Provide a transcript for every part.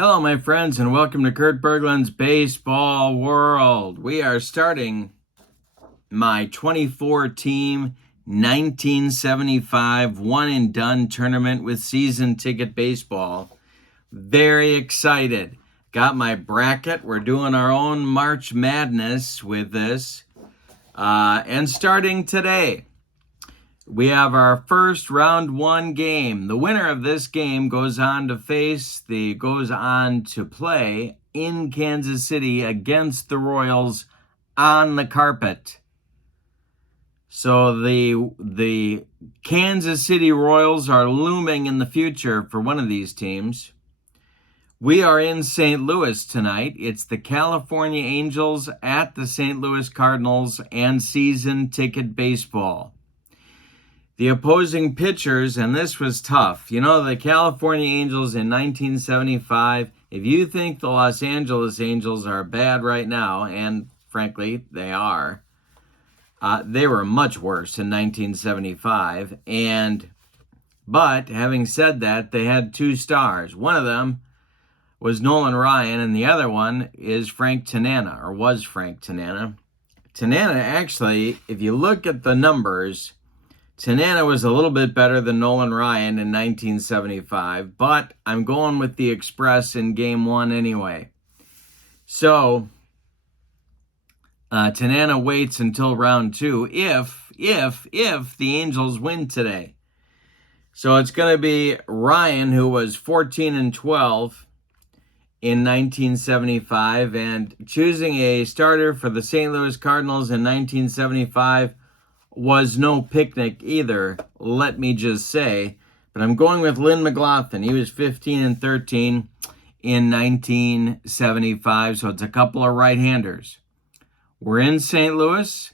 Hello, my friends, and welcome to Kurt Berglund's Baseball World. We are starting my 24-team 1975 one-and-done tournament with season ticket baseball. Very excited. Got my bracket. We're doing our own March Madness with this. And starting today, we have our first round one game. The winner of this game goes on to play in Kansas City against the Royals on the carpet. So the Kansas City Royals are looming in the future for one of these teams. We are in St. Louis tonight. It's the California Angels at the St. Louis Cardinals and season ticket baseball. The opposing pitchers, and this was tough. You know, the California Angels in 1975, if you think the Los Angeles Angels are bad right now, and frankly, they are, they were much worse in 1975. But having said that, they had two stars. One of them was Nolan Ryan, and the other one is Frank Tanana, or was Frank Tanana. Tanana, actually, if you look at the numbers, Tanana was a little bit better than Nolan Ryan in 1975, but I'm going with the Express in Game 1 anyway. So, Tanana waits until round 2 if the Angels win today. So it's going to be Ryan, who was 14-12 in 1975, and choosing a starter for the St. Louis Cardinals in 1975 was no picnic either, let me just say. But I'm going with Lynn McGlothen. He was 15-13 in 1975, so it's a couple of right-handers. We're in St. Louis,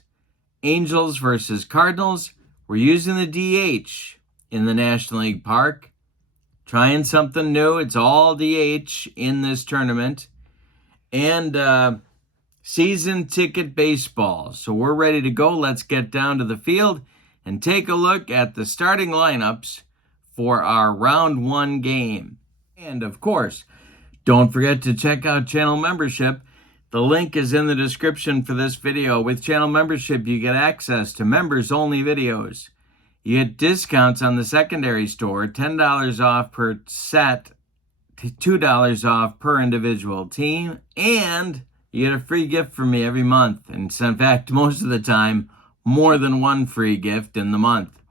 Angels versus Cardinals. We're using the DH in the National League Park. Trying something new. It's all DH in this tournament. And season ticket baseball. So we're ready to go. Let's get down to the field and take a look at the starting lineups for our round one game. And of course, don't forget to check out channel membership. The link is in the description for this video. With channel membership, you get access to members-only videos. You get discounts on the secondary store, $10 off per set, $2 off per individual team, and you get a free gift from me every month. And in fact, most of the time, more than one free gift in the month.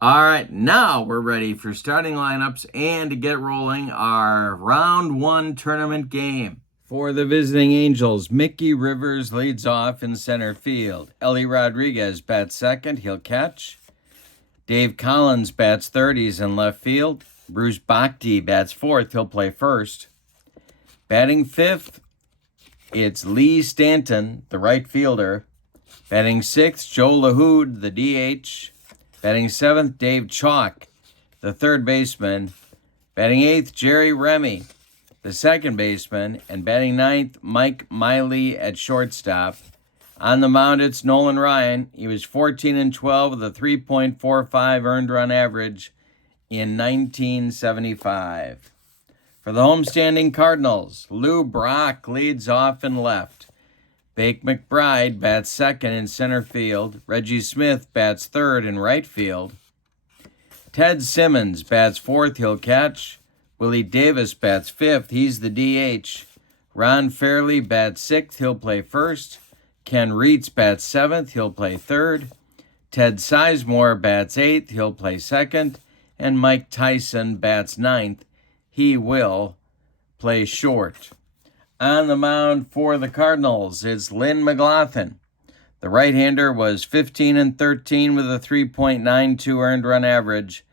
All right, now we're ready for starting lineups and to get rolling our round one tournament game. For the visiting Angels, Mickey Rivers leads off in center field. Ellie Rodriguez bats second, he'll catch. Dave Collins bats third, he's in left field. Bruce Bhakti bats fourth, he'll play first. Batting fifth, it's Lee Stanton, the right fielder. Batting sixth, Joe LaHood, the DH. Batting seventh, Dave Chalk, the third baseman. Batting eighth, Jerry Remy, the second baseman. And batting ninth, Mike Miley at shortstop. On the mound, it's Nolan Ryan. He was 14-12 with a 3.45 earned run average in 1975. For the homestanding Cardinals, Lou Brock leads off in left. Bake McBride bats second in center field. Reggie Smith bats third in right field. Ted Simmons bats fourth, he'll catch. Willie Davis bats fifth, he's the DH. Ron Fairley bats sixth, he'll play first. Ken Reitz bats seventh, he'll play third. Ted Sizemore bats eighth, he'll play second. And Mike Tyson bats ninth, he will play short. On the mound for the Cardinals, it's Lynn McGlothen. The right-hander was 15-13 with a 3.92 earned run average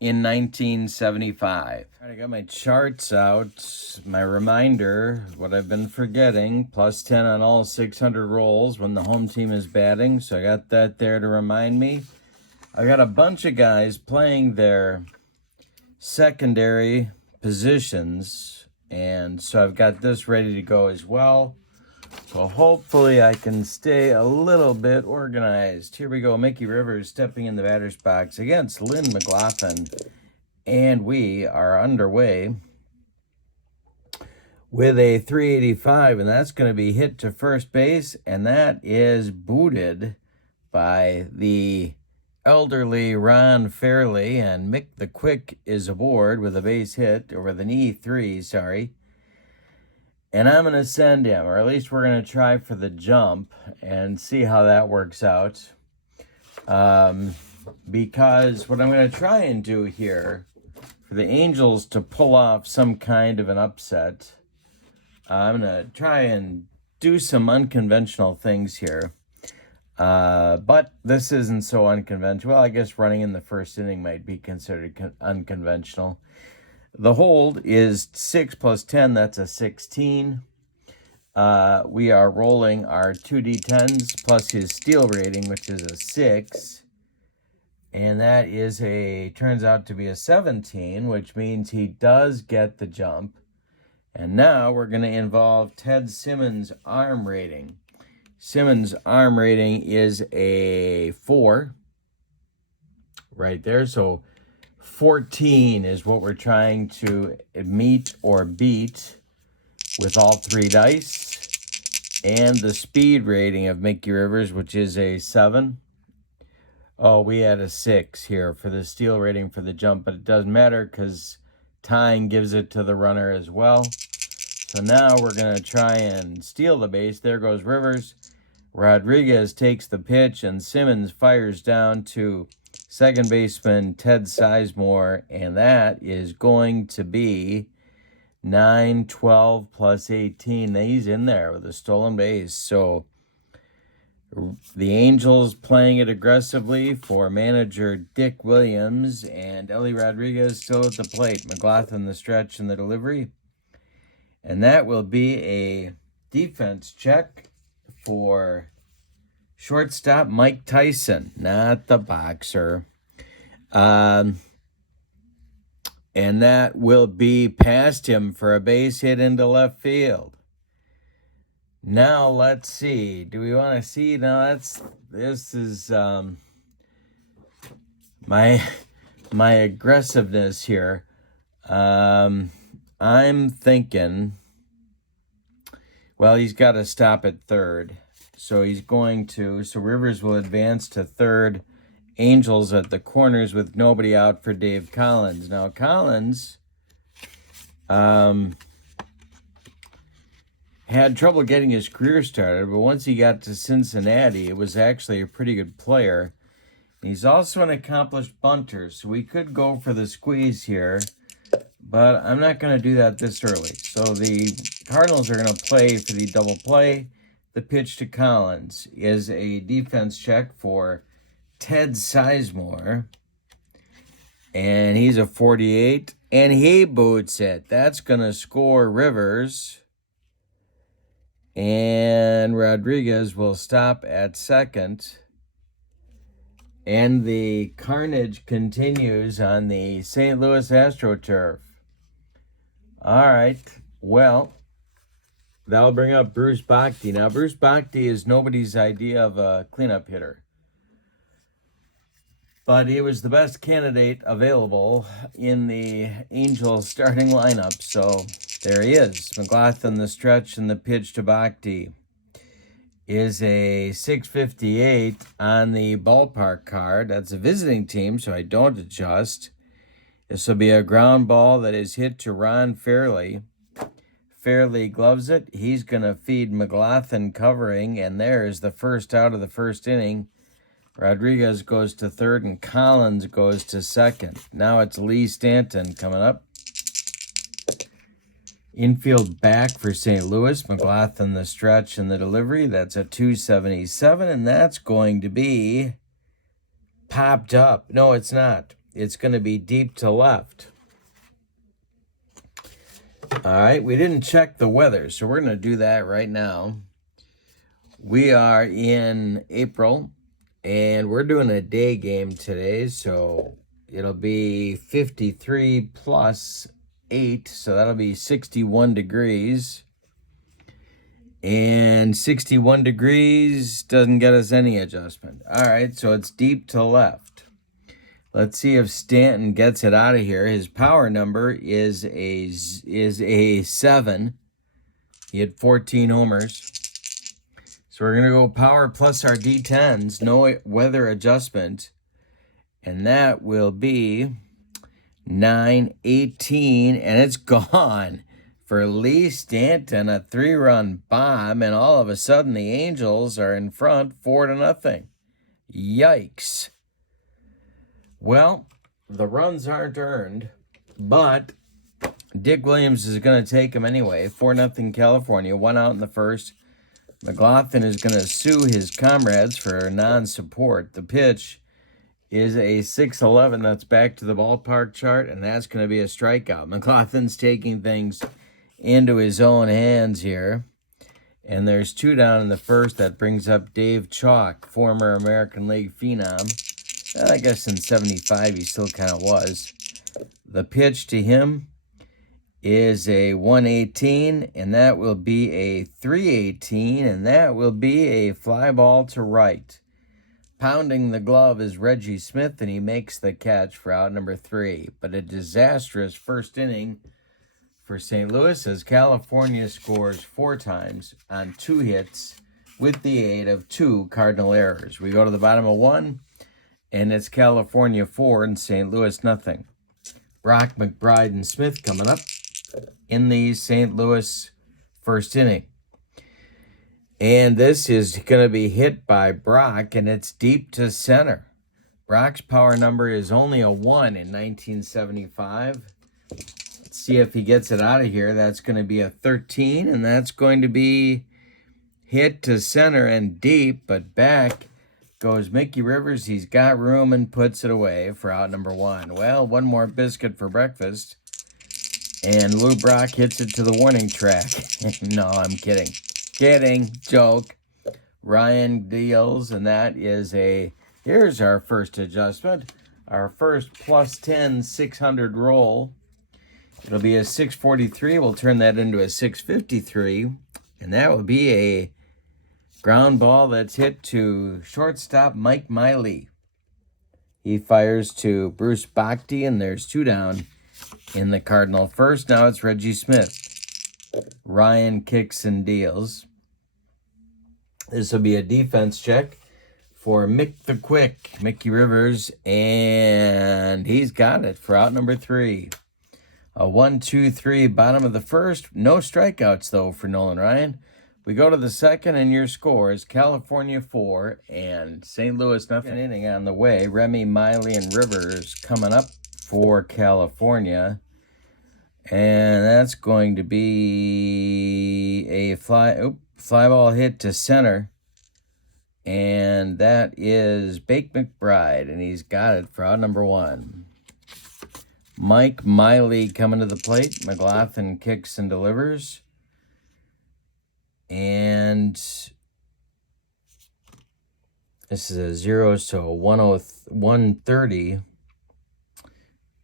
in 1975. I got my charts out, my reminder, what I've been forgetting, plus 10 on all 600 rolls when the home team is batting, so I got that there to remind me. I got a bunch of guys playing their secondary positions, and so I've got this ready to go as well. So hopefully I can stay a little bit organized. Here we go. Mickey Rivers stepping in the batter's box against Lynn McGlothen. And we are underway with a 385, and that's going to be hit to first base, and that is booted by the elderly Ron Fairley, and Mick the Quick is aboard with a base hit, or with an E3, sorry. And I'm going to send him, or at least we're going to try for the jump and see how that works out. Because what I'm going to try and do here, for the Angels to pull off some kind of an upset, I'm going to try and do some unconventional things here. But this isn't so unconventional. Well, I guess running in the first inning might be considered unconventional. The hold is 6 plus 10. That's a 16. We are rolling our 2d10s plus his steal rating, which is a 6. And that turns out to be a 17, which means he does get the jump. And now we're going to involve Ted Simmons' arm rating. Simmons' arm rating is a 4 right there. So 14 is what we're trying to meet or beat with all 3 dice. And the speed rating of Mickey Rivers, which is a 7. Oh, we had a 6 here for the steal rating for the jump, but it doesn't matter because tying gives it to the runner as well. So now we're going to try and steal the base. There goes Rivers. Rodriguez takes the pitch, and Simmons fires down to second baseman Ted Sizemore, and that is going to be 9, 12 plus 18. He's in there with a stolen base. So the Angels playing it aggressively for manager Dick Williams, and Ellie Rodriguez still at the plate. McGlothen the stretch and the delivery. And that will be a defense check for shortstop Mike Tyson, not the boxer. And that will be past him for a base hit into left field. Now let's see. Do we want to see? Now this is my aggressiveness here. I'm thinking, well, he's got to stop at third. So Rivers will advance to third. Angels at the corners with nobody out for Dave Collins. Now, Collins had trouble getting his career started, but once he got to Cincinnati, it was actually a pretty good player. He's also an accomplished bunter, so we could go for the squeeze here, but I'm not going to do that this early. So the Cardinals are going to play for the double play. The pitch to Collins is a defense check for Ted Sizemore, and he's a 48, and he boots it. That's going to score Rivers, and Rodriguez will stop at second, and the carnage continues on the St. Louis AstroTurf. All right, well, that'll bring up Bruce Bochy. Now, Bruce Bochy is nobody's idea of a cleanup hitter, but he was the best candidate available in the Angels starting lineup. So there he is. McGlothen the stretch, and the pitch to Bochy is a 658 on the ballpark card. That's a visiting team, so I don't adjust. This will be a ground ball that is hit to Ron Fairley. Fairley gloves it. He's going to feed McGlothen covering, and there's the first out of the first inning. Rodriguez goes to third, and Collins goes to second. Now it's Lee Stanton coming up. Infield back for St. Louis. McGlothen the stretch and the delivery. That's a 277, and that's going to be popped up. No, it's not. It's going to be deep to left. All right, we didn't check the weather, so we're going to do that right now. We are in April, and we're doing a day game today, so it'll be 53 plus 8, so that'll be 61 degrees. And 61 degrees doesn't get us any adjustment. All right, so it's deep to left. Let's see if Stanton gets it out of here. His power number is a 7. He had 14 homers. So we're going to go power plus our D10s, no weather adjustment. And that will be 9-18, and it's gone for Lee Stanton, a 3-run bomb, and all of a sudden the Angels are in front 4-0. Yikes. Well, the runs aren't earned, but Dick Williams is going to take them anyway. 4-0 California, 1 out in the first. McGlothen is going to sue his comrades for non-support. The pitch is a 6-11. That's back to the ballpark chart, and that's going to be a strikeout. McGlothen's taking things into his own hands here. And there's 2 down in the first. That brings up Dave Chalk, former American League phenom. I guess in 75 he still kind of was. The pitch to him is a 118, and that will be a 318, and that will be a fly ball to right. Pounding the glove is Reggie Smith, and he makes the catch for out number 3. But a disastrous first inning for St. Louis as California scores 4 times on 2 hits with the aid of 2 Cardinal errors. We go to the bottom of 1, and it's California 4 and St. Louis nothing. Brock, McBride, and Smith coming up in the St. Louis first inning. And this is going to be hit by Brock, and it's deep to center. Brock's power number is only a 1 in 1975. Let's see if he gets it out of here. That's going to be a 13, and that's going to be hit to center and deep, but back goes Mickey Rivers. He's got room and puts it away for out number 1. Well, one more biscuit for breakfast. And Lou Brock hits it to the warning track. No, I'm kidding. Joke. Ryan deals, and that is here's our first adjustment. Our first plus 10, 600 roll. It'll be a 643. We'll turn that into a 653. And that will be a ground ball that's hit to shortstop Mike Miley. He fires to Bruce Bhakti, and there's 2 down in the Cardinal first. Now it's Reggie Smith. Ryan kicks and deals. This will be a defense check for Mick the Quick, Mickey Rivers, and he's got it for out number 3. A 1-2-3, bottom of the first. No strikeouts, though, for Nolan Ryan. We go to the second, and your score is California 4 and St. Louis nothing. Inning on the way. Remy, Miley, and Rivers coming up for California. And that's going to be a fly ball hit to center. And that is Bake McBride, and he's got it for out number 1. Mike Miley coming to the plate. McGlothen kicks and delivers. And this is a 0, so 130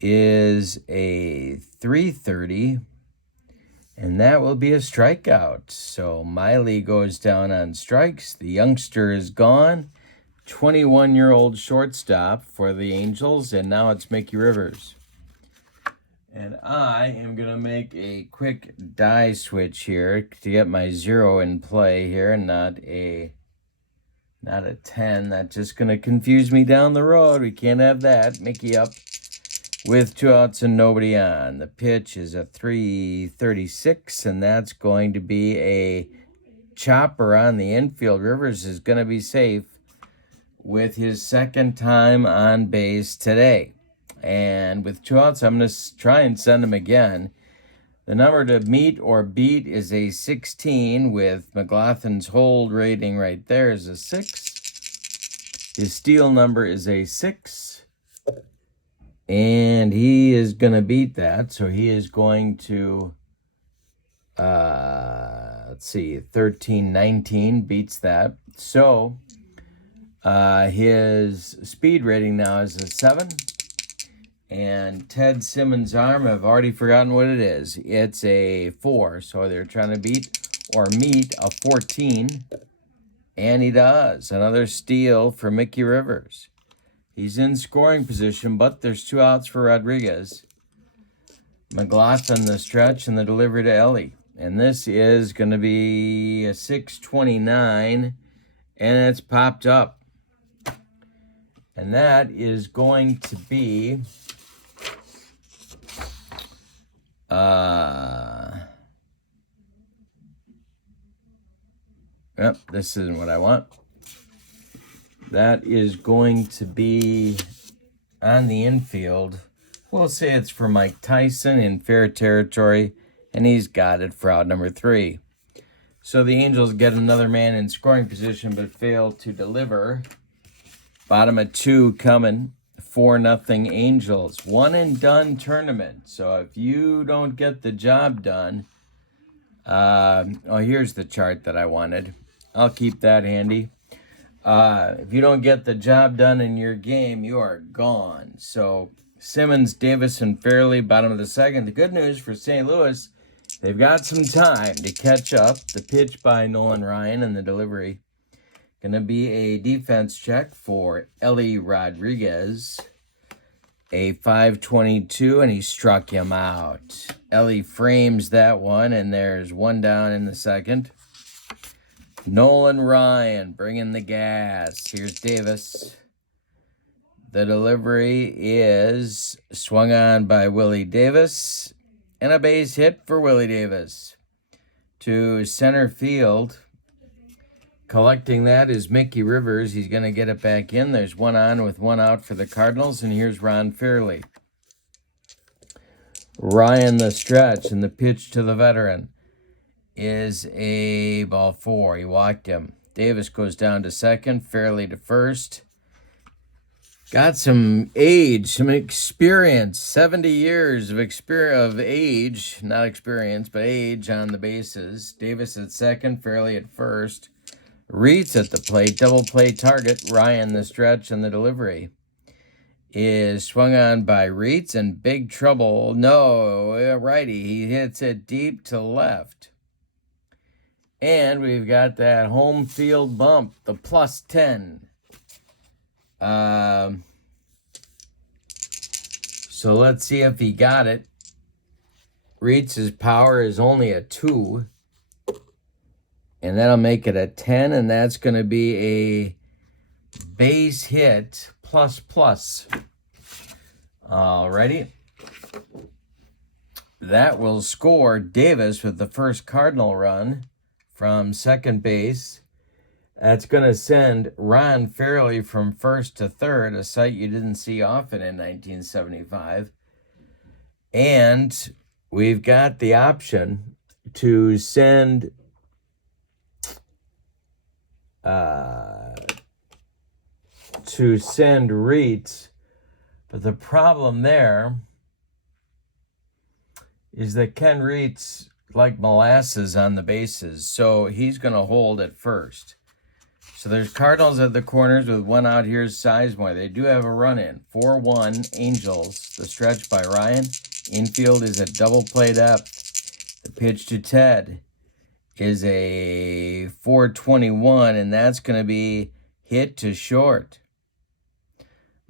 is a 330, and that will be a strikeout. So Miley goes down on strikes. The youngster is gone. 21-year-old shortstop for the Angels, and now it's Mickey Rivers. And I am going to make a quick die switch here to get my 0 in play here, not a 10. That's just going to confuse me down the road. We can't have that. Mickey up with 2 outs and nobody on. The pitch is a 336, and that's going to be a chopper on the infield. Rivers is going to be safe with his second time on base today. And with 2 outs, I'm going to try and send him again. The number to meet or beat is a 16, with McGlothen's hold rating right there is a 6. His steal number is a 6. And he is going to beat that. So he is going to, 13-19 beats that. So his speed rating now is a 7. And Ted Simmons' arm, I've already forgotten what it is. It's a 4. So they're trying to beat or meet a 14. And he does. Another steal for Mickey Rivers. He's in scoring position, but there's 2 outs for Rodriguez. McGlothen the stretch and the delivery to Ellie. And this is going to be a 629, and it's popped up. And that is going to be yep, this isn't what I want. That is going to be on the infield. We'll say it's for Mike Tyson in fair territory, and he's got it for out number 3. So the Angels get another man in scoring position but fail to deliver. Bottom of 2 coming. 4-0 Angels. One and done tournament. So if you don't get the job done, here's the chart that I wanted. I'll keep that handy. If you don't get the job done in your game, you are gone. So Simmons, Davis, and Fairley, bottom of the 2nd. The good news for St. Louis, they've got some time to catch up. The pitch by Nolan Ryan and the delivery. Going to be a defense check for Ellie Rodriguez. A 5.22, and he struck him out. Ellie frames that one, and there's one down in the 2nd. Nolan Ryan bringing the gas. Here's Davis. The delivery is swung on by Willie Davis, and a base hit for Willie Davis. To center field. Collecting that is Mickey Rivers. He's going to get it back in. There's one on with one out for the Cardinals, and here's Ron Fairley. Ryan the stretch, and the pitch to the veteran is a ball 4. He walked him. Davis goes down to 2nd, Fairley to 1st. Got some age, some experience, 70 years of age, not experience, but age on the bases. Davis at 2nd, Fairley at 1st. Reitz at the plate, double play target. Ryan the stretch, and the delivery is swung on by Reitz, and big trouble. No, righty. He hits it deep to left. And we've got that home field bump, the +10. So let's see if he got it. Reitz's power is only a 2. And that'll make it a 10, and that's going to be a base hit ++. Alrighty. That will score Davis with the first Cardinal run from 2nd base. That's going to send Ron Fairley from 1st to 3rd, a sight you didn't see often in 1975. And we've got the option to send Reitz, but the problem there is that Ken Reitz like molasses on the bases, so he's going to hold at 1st. So there's Cardinals at the corners with one out. Here's Sizemore. They do have a run-in. 4-1 Angels. The stretch by Ryan. Infield is at double play depth. The pitch to Ted is a 4.21, and that's going to be hit to short.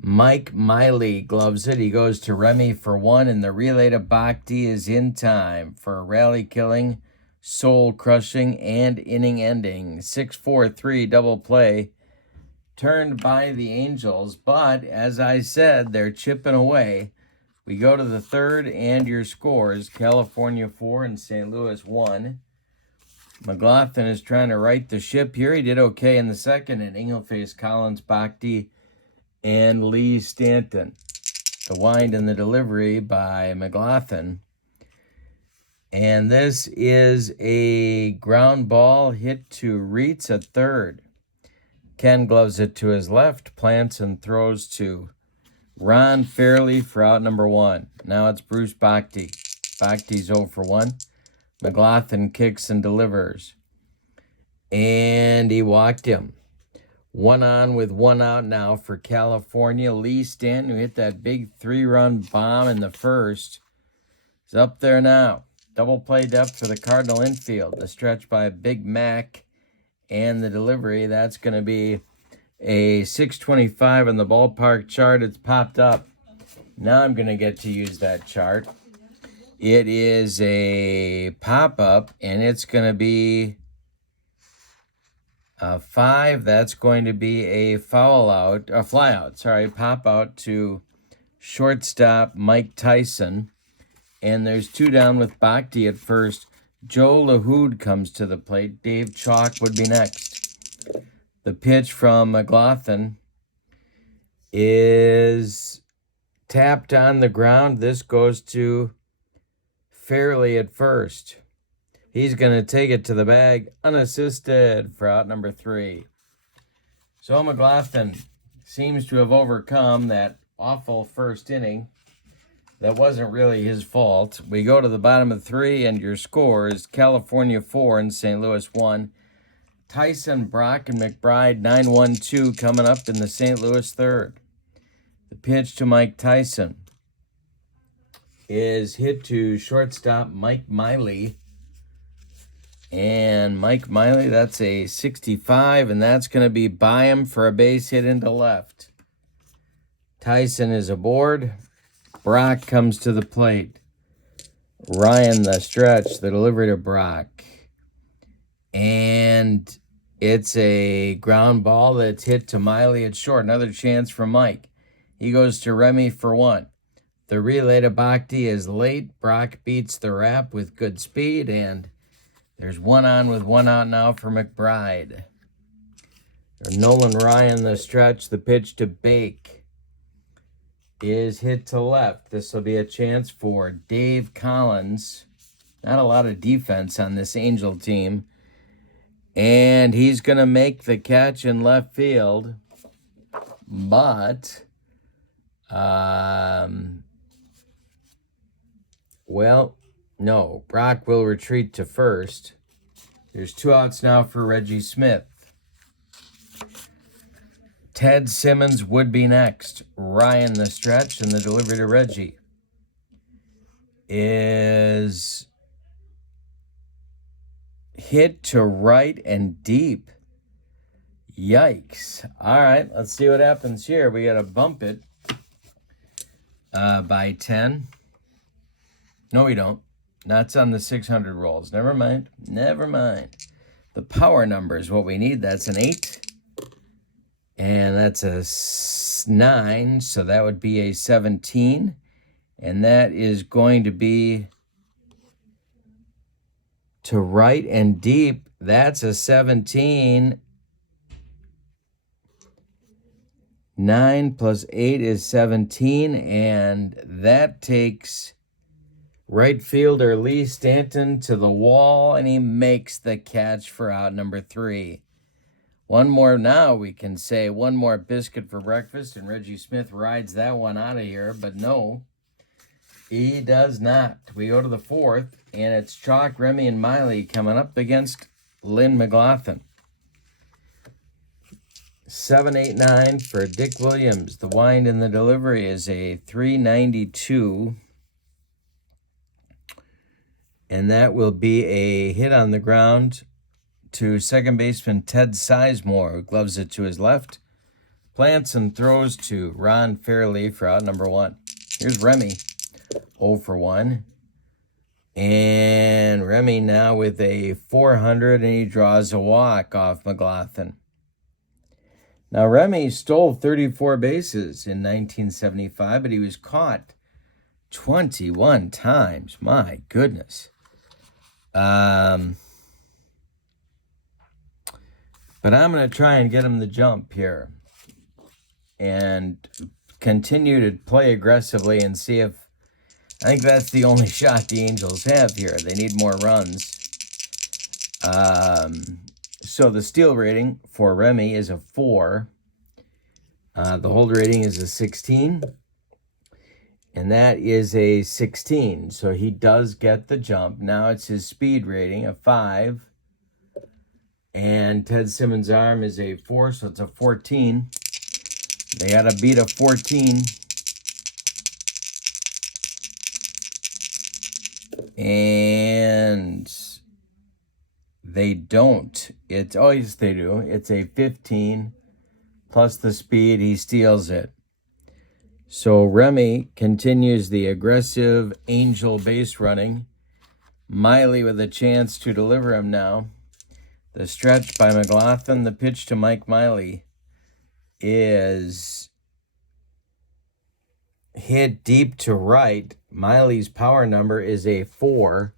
Mike Miley gloves it. He goes to Remy for 1, and the relay to Bhakti is in time for a rally-killing, soul-crushing, and inning-ending 6-4-3 double play turned by the Angels. But, as I said, they're chipping away. We go to the 3rd, and your scores, California 4 and St. Louis 1. McGlothen is trying to right the ship here. He did okay in the 2nd inning. He'll face Collins, Bhakti, and Lee Stanton. The wind and the delivery by McGlothen. And this is a ground ball hit to Reitz at 3rd. Ken gloves it to his left, plants and throws to Ron Fairley for out number 1. Now it's Bruce Bhakti. Bhakti's 0 for 1. McGlothen kicks and delivers. And he walked him. One on with one out now for California. Lee Stanton, who hit that big 3-run bomb in the 1st, is up there now. Double play depth for the Cardinal infield. The stretch by Big Mac and the delivery. That's going to be a 625 on the ballpark chart. It's popped up. Now I'm going to get to use that chart. It is a pop-up, and it's going to be a 5. That's going to be a fly out, pop out to shortstop Mike Tyson. And there's 2 down with Bhakti at first. Joe LaHood comes to the plate. Dave Chalk would be next. The pitch from McGlothen is tapped on the ground. This goes to Fairley at first. He's going to take it to the bag unassisted for out number 3. So McGlothen seems to have overcome that awful first inning. That wasn't really his fault. We go to the bottom of 3, and your score is California 4 and St. Louis 1. Tyson, Brock, and McBride 9-1-2 coming up in the St. Louis third. The pitch to Mike Tyson is hit to shortstop Mike Miley. And Mike Miley, that's a 65, and that's going to be by him for a base hit into left. Tyson is aboard. Brock comes to the plate. Ryan, the stretch, the delivery to Brock. And it's a ground ball that's hit to Miley at short. Another chance for Mike. He goes to Remy for 1. The relay to Bhakti is late. Brock beats the wrap with good speed, and there's 1 on with 1 out now for McBride. Nolan Ryan, the stretch, the pitch to Bake is hit to left. This will be a chance for Dave Collins. Not a lot of defense on this Angel team. And he's going to make the catch in left field. But, well, no. Brock will retreat to first. There's 2 outs now for Reggie Smith. Ted Simmons would be next. Ryan, the stretch, and the delivery to Reggie is hit to right and deep. Yikes. All right, let's see what happens here. We got to bump it by 10. No, we don't. That's on the 600 rolls. Never mind. Never mind. The power number is what we need. That's an 8. And that's a 9, so that would be a 17. And that is going to be to right and deep. That's a 17. 9 plus 8 is 17, and that takes right fielder Lee Stanton to the wall, and he makes the catch for out number 3. One more now, we can say, one more biscuit for breakfast, and Reggie Smith rides that one out of here, but no, he does not. We go to the 4th, and it's Chalk, Remy, and Miley coming up against Lynn McGlothen. 7-8-9 for Dick Williams. The wind and the delivery is a 392. And that will be a hit on the ground to second baseman Ted Sizemore, who gloves it to his left. Plants and throws to Ron Fairley for out number 1. Here's Remy, 0 for 1. And Remy now with a 400, and he draws a walk off McGlothen. Now, Remy stole 34 bases in 1975, but he was caught 21 times. My goodness. But I'm going to try and get him the jump here and continue to play aggressively and see if, I think that's the only shot the Angels have here. They need more runs. So the steal rating for Remy is a 4. The hold rating is a 16. And that is a 16. So he does get the jump. Now it's his speed rating, a 5. And Ted Simmons' arm is a 4, so it's a 14. They got to beat a 14. And they don't. It's, oh, yes, they do. It's a 15 plus the speed. He steals it. So Remy continues the aggressive Angel base running. Miley with a chance to deliver him now. The stretch by McGlothen. The pitch to Mike Miley is hit deep to right. Miley's power number is a 4.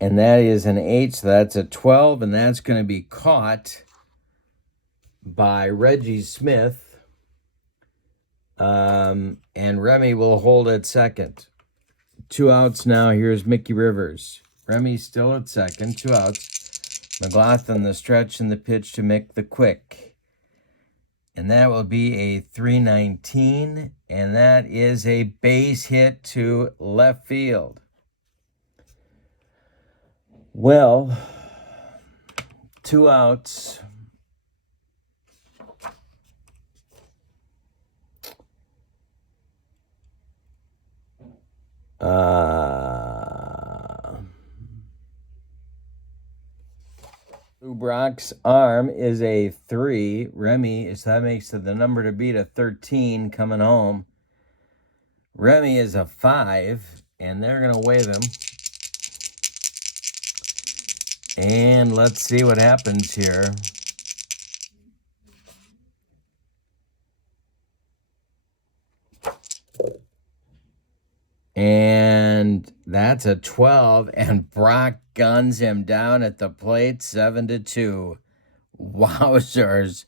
And that is an 8, so that's a 12, and that's going to be caught by Reggie Smith. And Remy will hold at second. 2 outs now. Here's Mickey Rivers. Remy still at second. 2 outs. McGlothen the stretch and the pitch to Mick the quick. And that will be a 319. And that is a base hit to left field. Well, 2 outs. Lou Brock's arm is a 3. Remy, so that makes it the number to beat a 13 coming home. Remy is a 5, and they're going to wave him. And let's see what happens here. And that's a 12, and Brock guns him down at the plate, 7-2. Wowzers.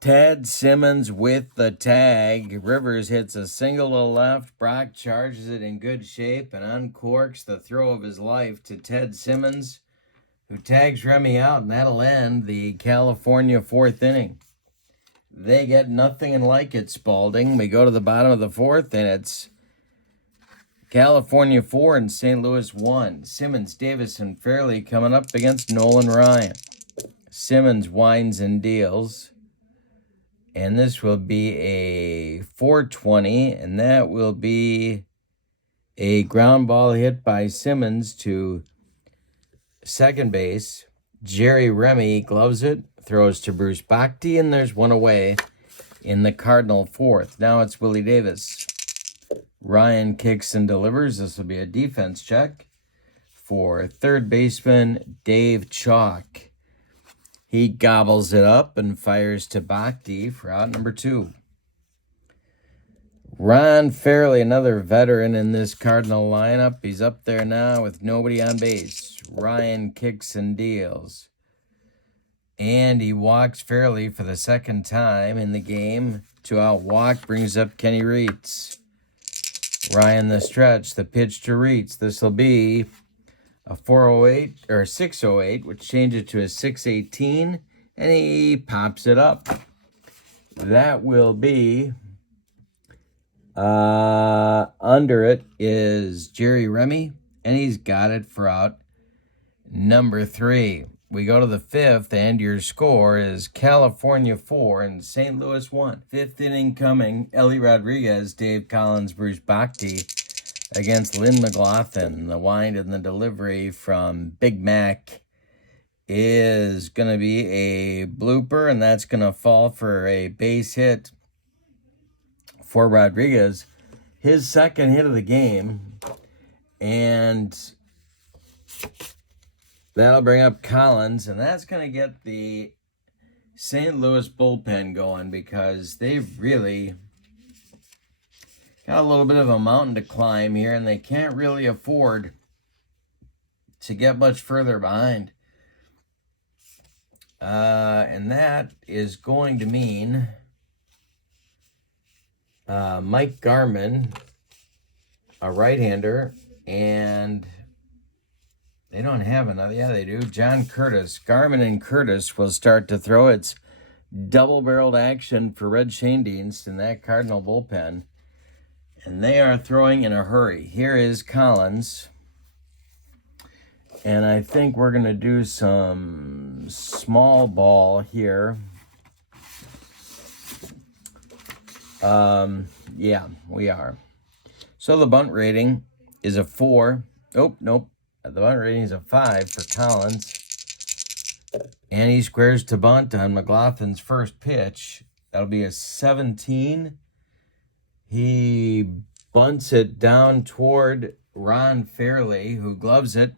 Ted Simmons with the tag. Rivers hits a single to left. Brock charges it in good shape and uncorks the throw of his life to Ted Simmons, who tags Remy out, and that'll end the California 4th inning. They get nothing and like it, Spalding. We go to the bottom of the 4th, and it's California 4 and St. Louis 1. Simmons, Davis, and Fairley coming up against Nolan Ryan. Simmons winds and deals. And this will be a 420, and that will be a ground ball hit by Simmons to second base. Jerry Remy gloves it, throws to Bruce Bhakti, and there's one away in the Cardinal 4th. Now it's Willie Davis. Ryan kicks and delivers. This will be a defense check for third baseman Dave Chalk. He gobbles it up and fires to Bhakti for out number 2. Ron Fairley, another veteran in this Cardinal lineup. He's up there now with nobody on base. Ryan kicks and deals. And he walks Fairley for the second time in the game. 2-out walk brings up Kenny Reitz. Ryan the stretch, the pitch to Reitz. This will be a 408 or 608, which changes to a 618, and he pops it up. That will be under it is Jerry Remy, and he's got it for out number 3. We go to the 5th, and your score is California 4 and St. Louis 1. 5th inning coming. Ellie Rodriguez, Dave Collins, Bruce Bhakti against Lynn McGlothen. The wind and the delivery from Big Mac is going to be a blooper, and that's going to fall for a base hit for Rodriguez. His second hit of the game, and that'll bring up Collins, and that's going to get the St. Louis bullpen going because they've really got a little bit of a mountain to climb here, and they can't really afford to get much further behind. And that is going to mean Mike Garman, a right-hander, and they don't have another. Yeah, they do. John Curtis. Garman and Curtis will start to throw. It's double-barreled action for Red Schoendienst in that Cardinal bullpen. And they are throwing in a hurry. Here is Collins. And I think we're going to do some small ball here. Yeah, we are. So the bunt rating is a 4. Oh, nope. The bunt rating is a 5 for Collins. And he squares to bunt on McGlothen's first pitch. That'll be a 17. He bunts it down toward Ron Fairley, who gloves it,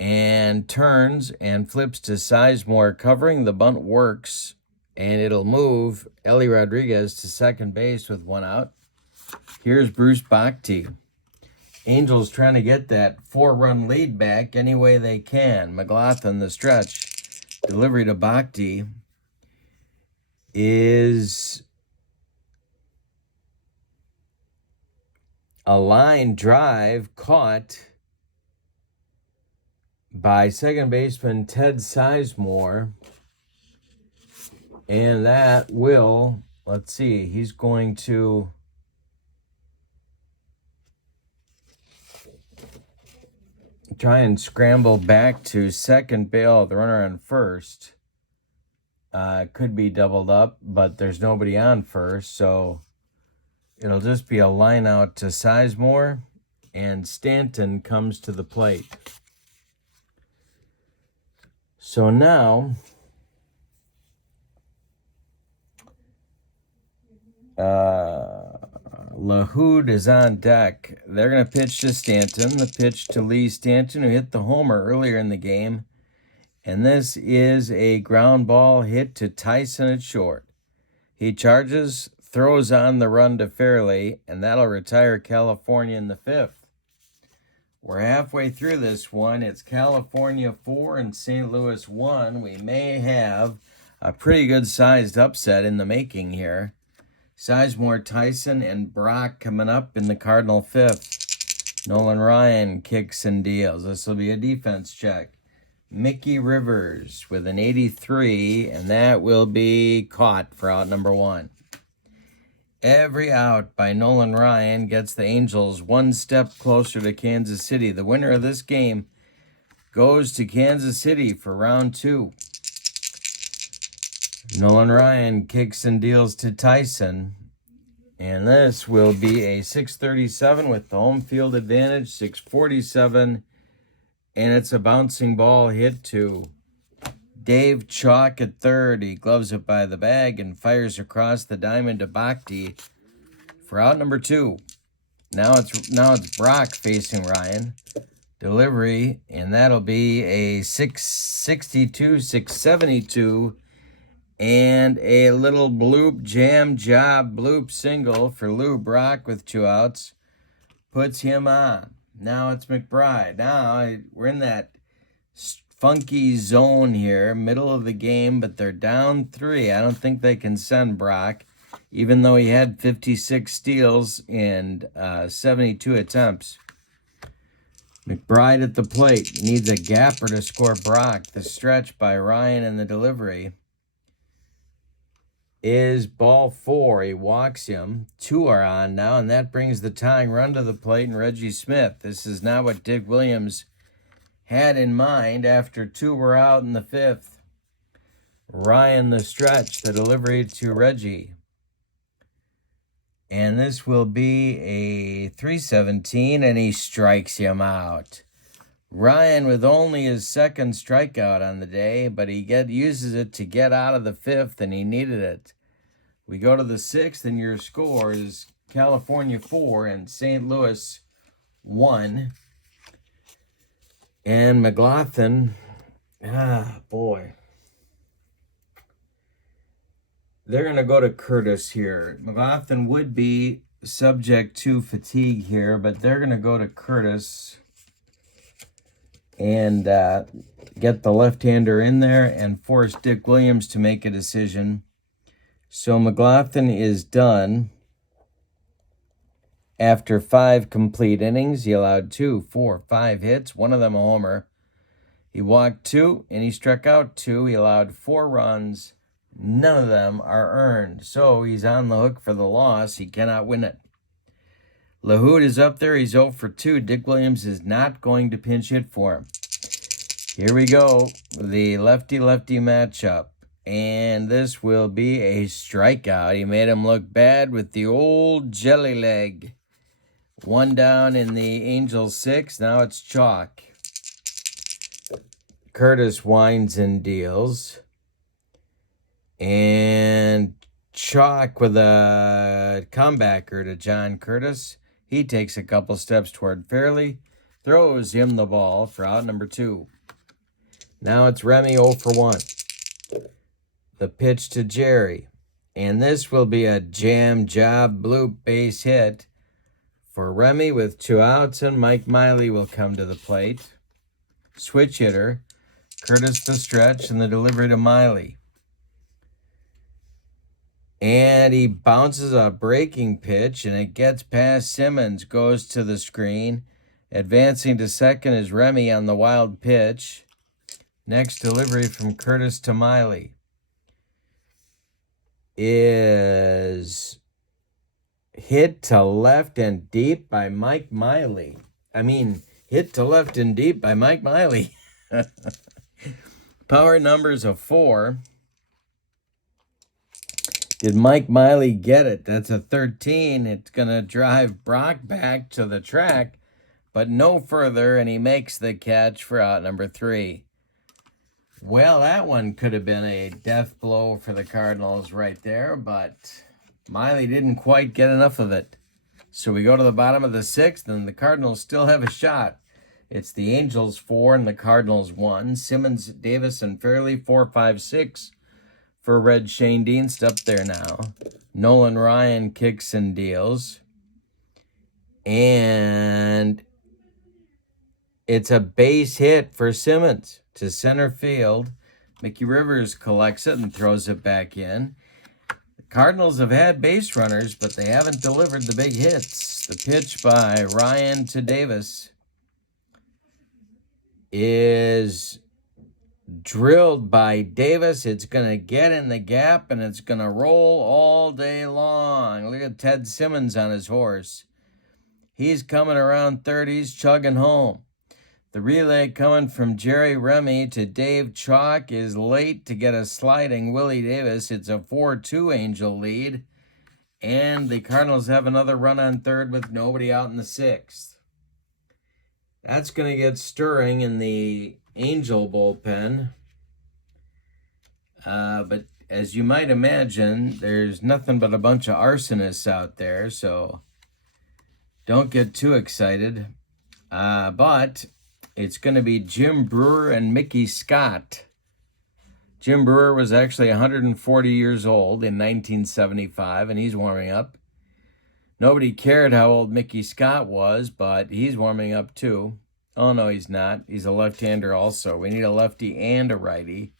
and turns and flips to Sizemore, covering. The bunt works, and it'll move Ellie Rodriguez to second base with one out. Here's Bruce Bhakti. Angels trying to get that 4-run lead back any way they can. McGlothen, the stretch. Delivery to Bhakti is a line drive caught by second baseman Ted Sizemore. And that will, let's see, he's going to try and scramble back to second, bail the runner on first. Could be doubled up, but there's nobody on first, so it'll just be a line out to Sizemore, and Stanton comes to the plate. So now, LaHood is on deck. They're going to pitch to Stanton. The pitch to Lee Stanton, who hit the homer earlier in the game. And this is a ground ball hit to Tyson at short. He charges, throws on the run to Fairley, and that'll retire California in the fifth. We're halfway through this one. It's California 4 and St. Louis 1. We may have a pretty good-sized upset in the making here. Sizemore, Tyson, and Brock coming up in the Cardinal fifth. Nolan Ryan kicks and deals. This will be a defense check. Mickey Rivers with an 83, and that will be caught for out number 1. Every out by Nolan Ryan gets the Angels one step closer to Kansas City. The winner of this game goes to Kansas City for round 2. Nolan Ryan kicks and deals to Tyson. And this will be a 637 with the home field advantage, 647. And it's a bouncing ball hit to Dave Chalk at third. He gloves it by the bag and fires across the diamond to Bhakti for out number 2. Now it's Brock facing Ryan. Delivery, and that'll be a 662, 672, and a little bloop jam job bloop single for Lou Brock with 2 outs. Puts him on. Now it's McBride. Now we're in that funky zone here, middle of the game, but they're down 3. I don't think they can send Brock, even though he had 56 steals and 72 attempts. McBride at the plate. Needs a gapper to score Brock. The stretch by Ryan and the delivery is ball 4. He walks him. 2 are on now, and that brings the tying run to the plate and Reggie Smith. This is not what Dick Williams had in mind after 2 were out in the 5th. Ryan the stretch, the delivery to Reggie. And this will be a 317, and he strikes him out. Ryan with only his second strikeout on the day, but he uses it to get out of the 5th, and he needed it. We go to the 6th, and your score is California 4 and St. Louis 1. And McGlothen, boy. They're going to go to Curtis here. McGlothen would be subject to fatigue here, but they're going to go to Curtis and get the left-hander in there and force Dick Williams to make a decision. So McGlothen is done. After 5 complete innings, he allowed 2, 4, 5 hits, one of them a homer. He walked 2, and he struck out 2. He allowed 4 runs. None of them are earned. So he's on the hook for the loss. He cannot win it. LaHood is up there. He's 0 for 2. Dick Williams is not going to pinch hit for him. Here we go. The lefty-lefty matchup. And this will be a strikeout. He made him look bad with the old jelly leg. 1 down in the Angels 6. Now it's Chalk. Curtis winds and deals. And Chalk with a comebacker to John Curtis. He takes a couple steps toward Fairley, throws him the ball for out number 2. Now it's Remy 0 for 1. The pitch to Jerry. And this will be a jam job bloop base hit for Remy with 2 outs, and Mike Miley will come to the plate. Switch hitter. Curtis the stretch and the delivery to Miley. And he bounces a breaking pitch, and it gets past Simmons, goes to the screen. Advancing to second is Remy on the wild pitch. Next delivery from Curtis to Miley is hit to left and deep by Mike Miley. Hit to left and deep by Mike Miley. Power numbers of 4. Did Mike Miley get it? That's a 13. It's going to drive Brock back to the track, but no further, and he makes the catch for out number 3. Well, that one could have been a death blow for the Cardinals right there, but Miley didn't quite get enough of it. So we go to the bottom of the 6th, and the Cardinals still have a shot. It's the Angels 4 and the Cardinals 1. Simmons, Davis, and Fairley 4, 5, 6 for Red Shane Dienst up there now. Nolan Ryan kicks and deals. And it's a base hit for Simmons to center field. Mickey Rivers collects it and throws it back in. The Cardinals have had base runners, but they haven't delivered the big hits. The pitch by Ryan to Davis is drilled by Davis. It's going to get in the gap, and it's going to roll all day long. Look at Ted Simmons on his horse. He's coming around third. He's chugging home. The relay coming from Jerry Remy to Dave Chalk is late to get a sliding Willie Davis. It's a 4-2 Angel lead. And the Cardinals have another run on third with nobody out in the 6th. That's going to get stirring in the Angel bullpen. But as you might imagine, there's nothing but a bunch of arsonists out there, so don't get too excited. But it's going to be Jim Brewer and Mickey Scott. Jim Brewer was actually 140 years old in 1975, and he's warming up. Nobody cared how old Mickey Scott was, but he's warming up too. Oh, no, he's not. He's a left-hander also. We need a lefty and a righty.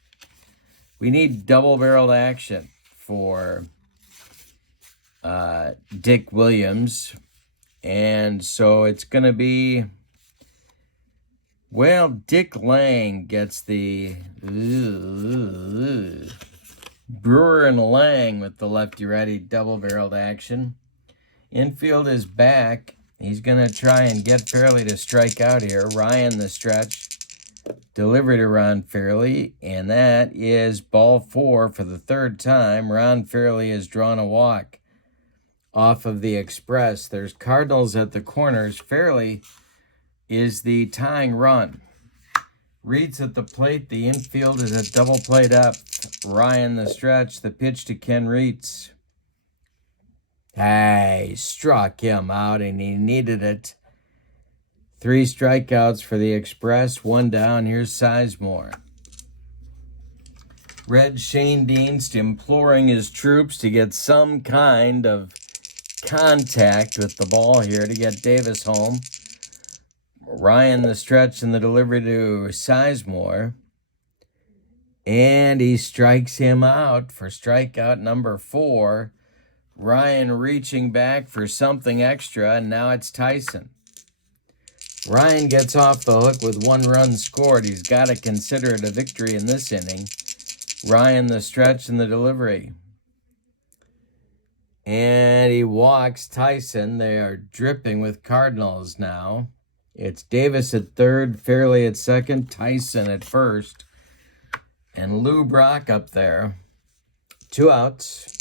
We need double-barreled action for Dick Williams. And so it's going to be, well, Dick Lang gets the Brewer and Lang with the lefty-righty double-barreled action. Infield is back. He's going to try and get Fairley to strike out here. Ryan the stretch. Delivery to Ron Fairley. And that is ball 4 for the 3rd time. Ron Fairley has drawn a walk off of the express. There's Cardinals at the corners. Fairley is the tying run. Reed's at the plate. The infield is a double play up. Ryan the stretch. The pitch to Ken Reitz. Hey, struck him out, and he needed it. 3 strikeouts for the Express, 1 down. Here's Sizemore. Red Shane Dienst imploring his troops to get some kind of contact with the ball here to get Davis home. Ryan the stretch and the delivery to Sizemore. And he strikes him out for strikeout number 4. Ryan reaching back for something extra, and now it's Tyson. Ryan gets off the hook with 1 run scored. He's got to consider it a victory in this inning. Ryan the stretch and the delivery. And he walks Tyson. They are dripping with Cardinals now. It's Davis at third, Fairley at second, Tyson at first, and Lou Brock up there. 2 outs.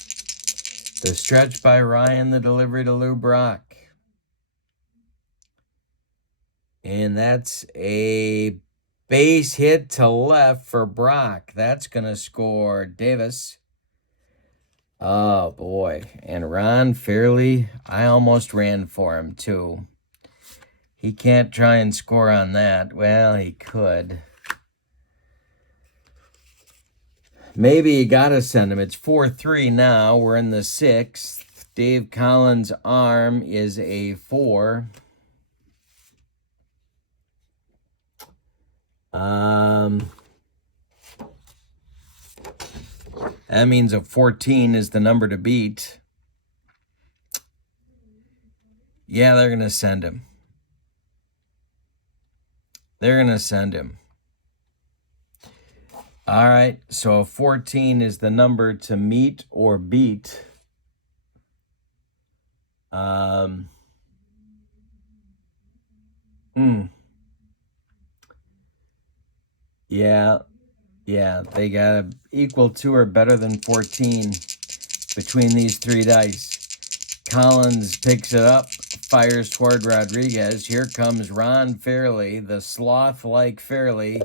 The stretch by Ryan, the delivery to Lou Brock. And that's a Base hit to left for Brock. That's going to score Davis. Oh, boy. And Ron Fairley, I almost ran for him, too. He can't try and score on that. Well, he could. Maybe you got to send him. It's 4-3 now. We're in the 6th. Dave Collins' arm is a 4. That means a 14 is the number to beat. Yeah, they're going to send him. They're going to send him. All right, so 14 is the number to meet or beat. Yeah, they got to equal to or better than 14 between these three dice. Collins picks it up, fires toward Rodriguez. Here comes Ron Fairley, the sloth-like Fairley,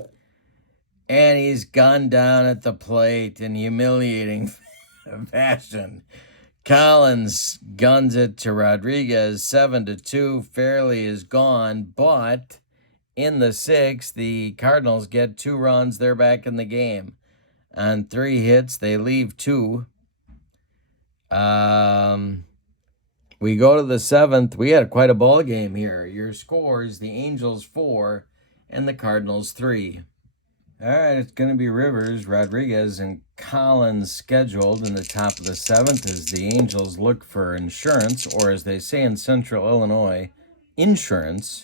and he's gunned down at the plate in humiliating fashion. Collins guns it to Rodriguez, 7-2. Fairley is gone, but in the 6th, the Cardinals get 2 runs. They're back in the game. On 3 hits, they leave 2. We go to the 7th. We had quite a ball game here. Your scores, the Angels 4 and the Cardinals 3. All right, it's going to be Rivers, Rodriguez, and Collins scheduled in the top of the 7th as the Angels look for insurance, or as they say in Central Illinois, insurance.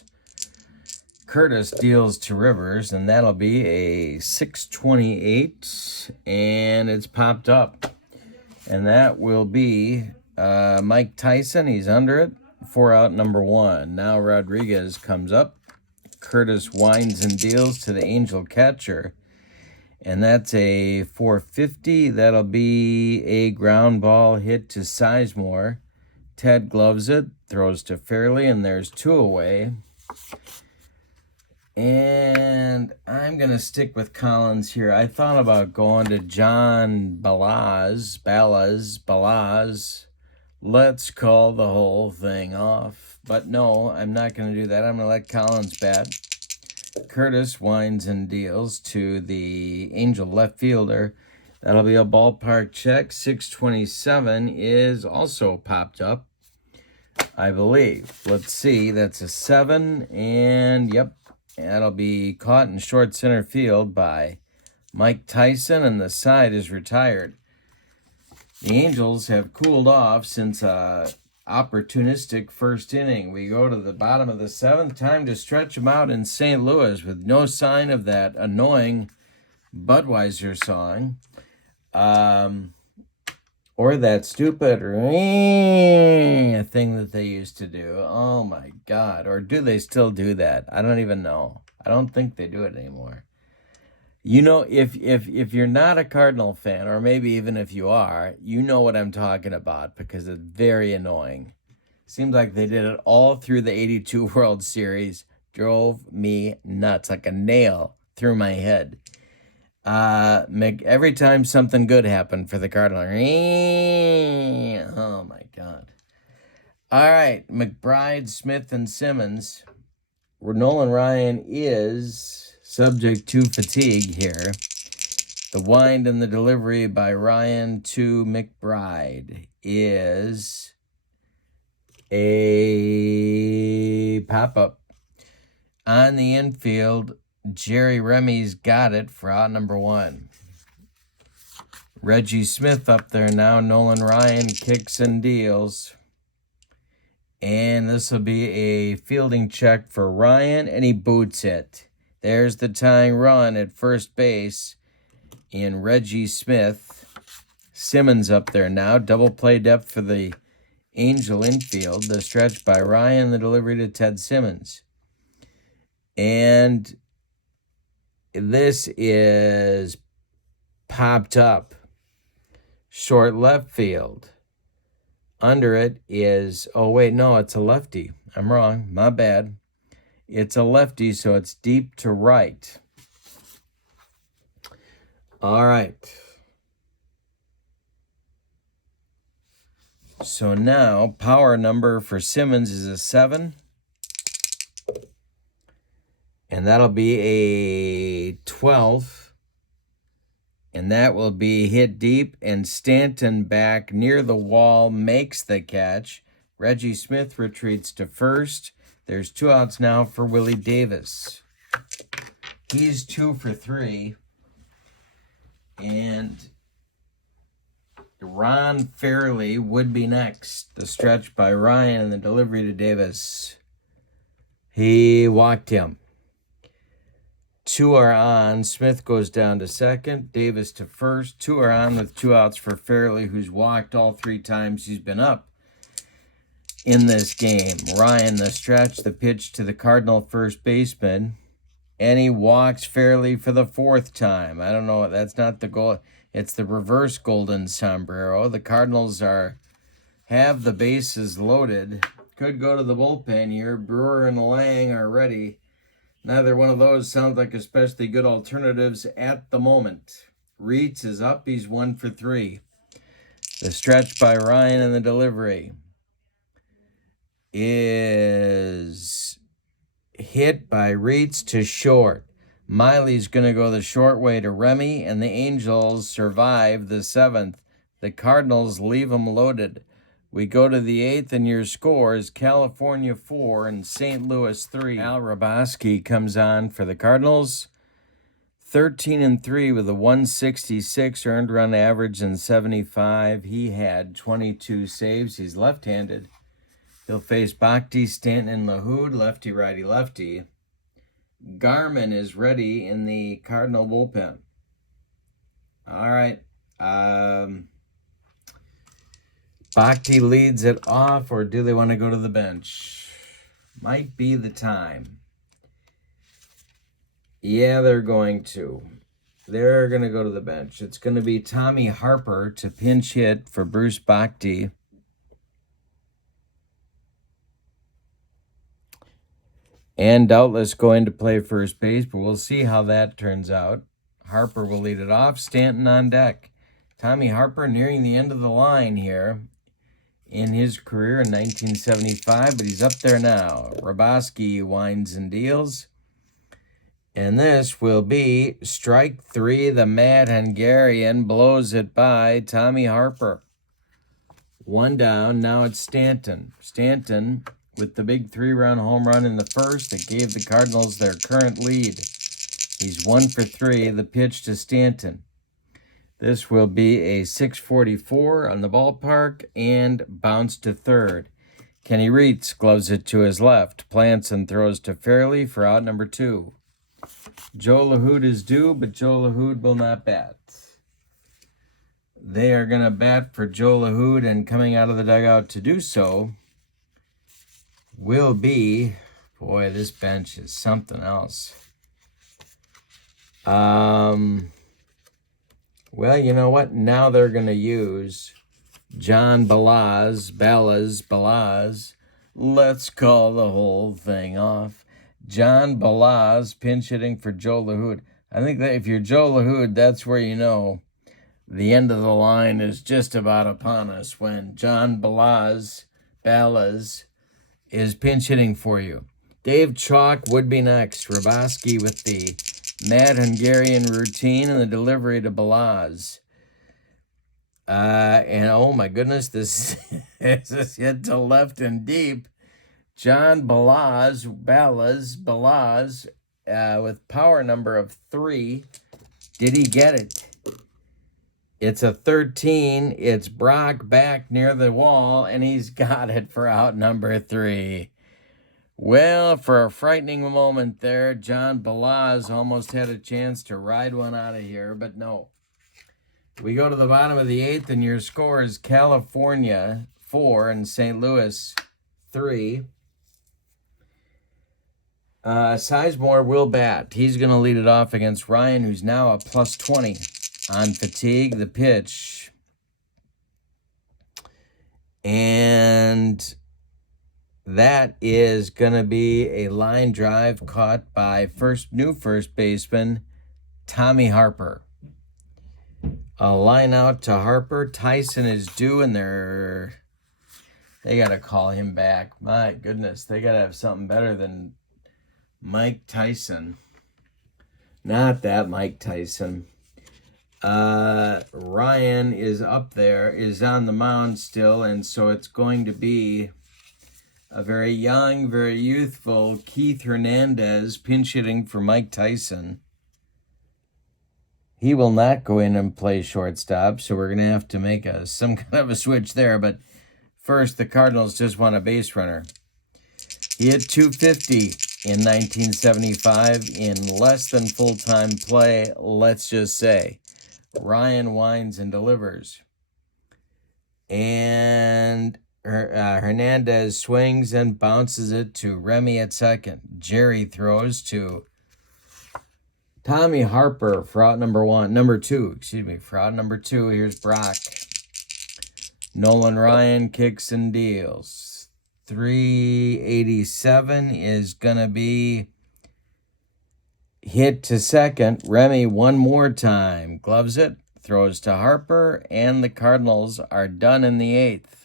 Curtis deals to Rivers, and that'll be a 628, and it's popped up. And that will be Mike Tyson. He's under it. 4 out, number 1. Now Rodriguez comes up. Curtis winds and deals to the Angel catcher. And that's a 450. That'll be a ground ball hit to Sizemore. Ted gloves it, throws to Fairley, and there's 2 away. And I'm going to stick with Collins here. I thought about going to John Balaz. Let's call the whole thing off. But no, I'm not going to do that. I'm going to let Collins bat. Curtis winds and deals to the Angel left fielder. That'll be a ballpark check. 627 is also popped up, I believe. Let's see. That's a 7. And, yep, that'll be caught in short center field by Mike Tyson, and the side is retired. The Angels have cooled off since opportunistic first inning. We go to the bottom of the 7th. Time to stretch them out in St. Louis with no sign of that annoying Budweiser song. Or that stupid thing that they used to do. Oh, my God. Or do they still do that? I don't even know. I don't think they do it anymore. You know, if you're not a Cardinal fan, or maybe even if you are, you know what I'm talking about because it's very annoying. Seems like they did it all through the 82 World Series. Drove me nuts, like a nail through my head. Every time something good happened for the Cardinals. Oh, my God. All right, McBride, Smith, and Simmons. Nolan Ryan is subject to fatigue here. The wind and the delivery by Ryan to McBride is a pop-up. On the infield, Jerry Remy's got it for out number 1. Reggie Smith up there now. Nolan Ryan kicks and deals. And this will be a fielding check for Ryan, and he boots it. There's the tying run at first base in Reggie Smith. Simmons up there now. Double play depth for the Angel infield. The stretch by Ryan, the delivery to Ted Simmons. And this is popped up. Short left field. Under it is, oh wait, no, it's a lefty. I'm wrong, my bad. It's a lefty, so it's deep to right. All right. So now power number for Simmons is a 7. And that'll be a 12. And that will be hit deep. And Stanton back near the wall makes the catch. Reggie Smith retreats to first. There's 2 outs now for Willie Davis. He's 2 for 3. And Ron Fairley would be next. The stretch by Ryan and the delivery to Davis. He walked him. 2 are on. Smith goes down to second. Davis to first. 2 are on with 2 outs for Fairley, who's walked all 3 times he's been up in this game. Ryan, the stretch, the pitch to the Cardinal first baseman. And he walks Fairley for the 4th time. I don't know. That's not the goal. It's the reverse golden sombrero. The Cardinals have the bases loaded. Could go to the bullpen here. Brewer and Lang are ready. Neither one of those sounds like especially good alternatives at the moment. Reitz is up. He's 1 for 3. The stretch by Ryan and the delivery is hit by Reitz to short. Miley's going to go the short way to Remy, and the Angels survive the 7th. The Cardinals leave them loaded. We go to the 8th, and your score is California 4 and St. Louis 3. Al Raboski comes on for the Cardinals. 13-3 with a 166 earned run average and 75. He had 22 saves. He's left-handed. He'll face Bakhti, Stanton, and LaHood, lefty, righty, lefty. Garman is ready in the Cardinal bullpen. All right. Bakhti leads it off, or do they want to go to the bench? Might be the time. Yeah, they're going to. They're going to go to the bench. It's going to be Tommy Harper to pinch hit for Bruce Bakhti. And doubtless going to play first base, but we'll see how that turns out. Harper will lead it off. Stanton on deck. Tommy Harper nearing the end of the line here in his career in 1975, but he's up there now. Raboski winds and deals. And this will be strike 3. The Mad Hungarian blows it by Tommy Harper. 1 down. Now it's Stanton. Stanton with the big 3-run home run in the first that gave the Cardinals their current lead. He's 1 for 3. The pitch to Stanton. This will be a 644 on the ballpark and bounce to third. Kenny Reitz gloves it to his left. Plants and throws to Fairley for out number 2. Joe LaHood is due, but Joe LaHood will not bat. They are going to bat for Joe LaHood, and coming out of the dugout to do so will be, boy, this bench is something else. Well, you know what? Now they're going to use John Balaz. Let's call the whole thing off. John Balaz pinch hitting for Joe LaHood. I think that if you're Joe LaHood, that's where you know the end of the line is just about upon us, when John Balaz is pinch hitting for you. Dave Chalk would be next. Raboski with the Mad Hungarian routine and the delivery to Balaz. And oh my goodness, this is hit to left and deep. John Balaz with power number of 3. Did he get it? It's a 13. It's Brock back near the wall, and he's got it for out number 3. Well, for a frightening moment there, John Balaz almost had a chance to ride one out of here, but no. We go to the bottom of the 8th, and your score is California 4 and St. Louis 3. Sizemore will bat. He's going to lead it off against Ryan, who's now a plus 20 on fatigue. The pitch. And that is going to be a line drive caught by new first baseman Tommy Harper. A line out to Harper. Tyson is due, and they got to call him back. My goodness, they got to have something better than Mike Tyson. Not that Mike Tyson. Ryan is up there, is on the mound still, and so it's going to be a very young, very youthful Keith Hernandez pinch hitting for Mike Tyson. He will not go in and play shortstop, so we're going to have to make some kind of a switch there. But first, the Cardinals just want a base runner. He hit .250 in 1975 in less than full-time play, let's just say. Ryan winds and delivers. And Hernandez swings and bounces it to Remy at second. Jerry throws to Tommy Harper for out number two. For out number two, here's Brock. Nolan Ryan kicks and deals. 387 is going to be hit to second. Remy one more time. Gloves it, throws to Harper, and the Cardinals are done in the eighth.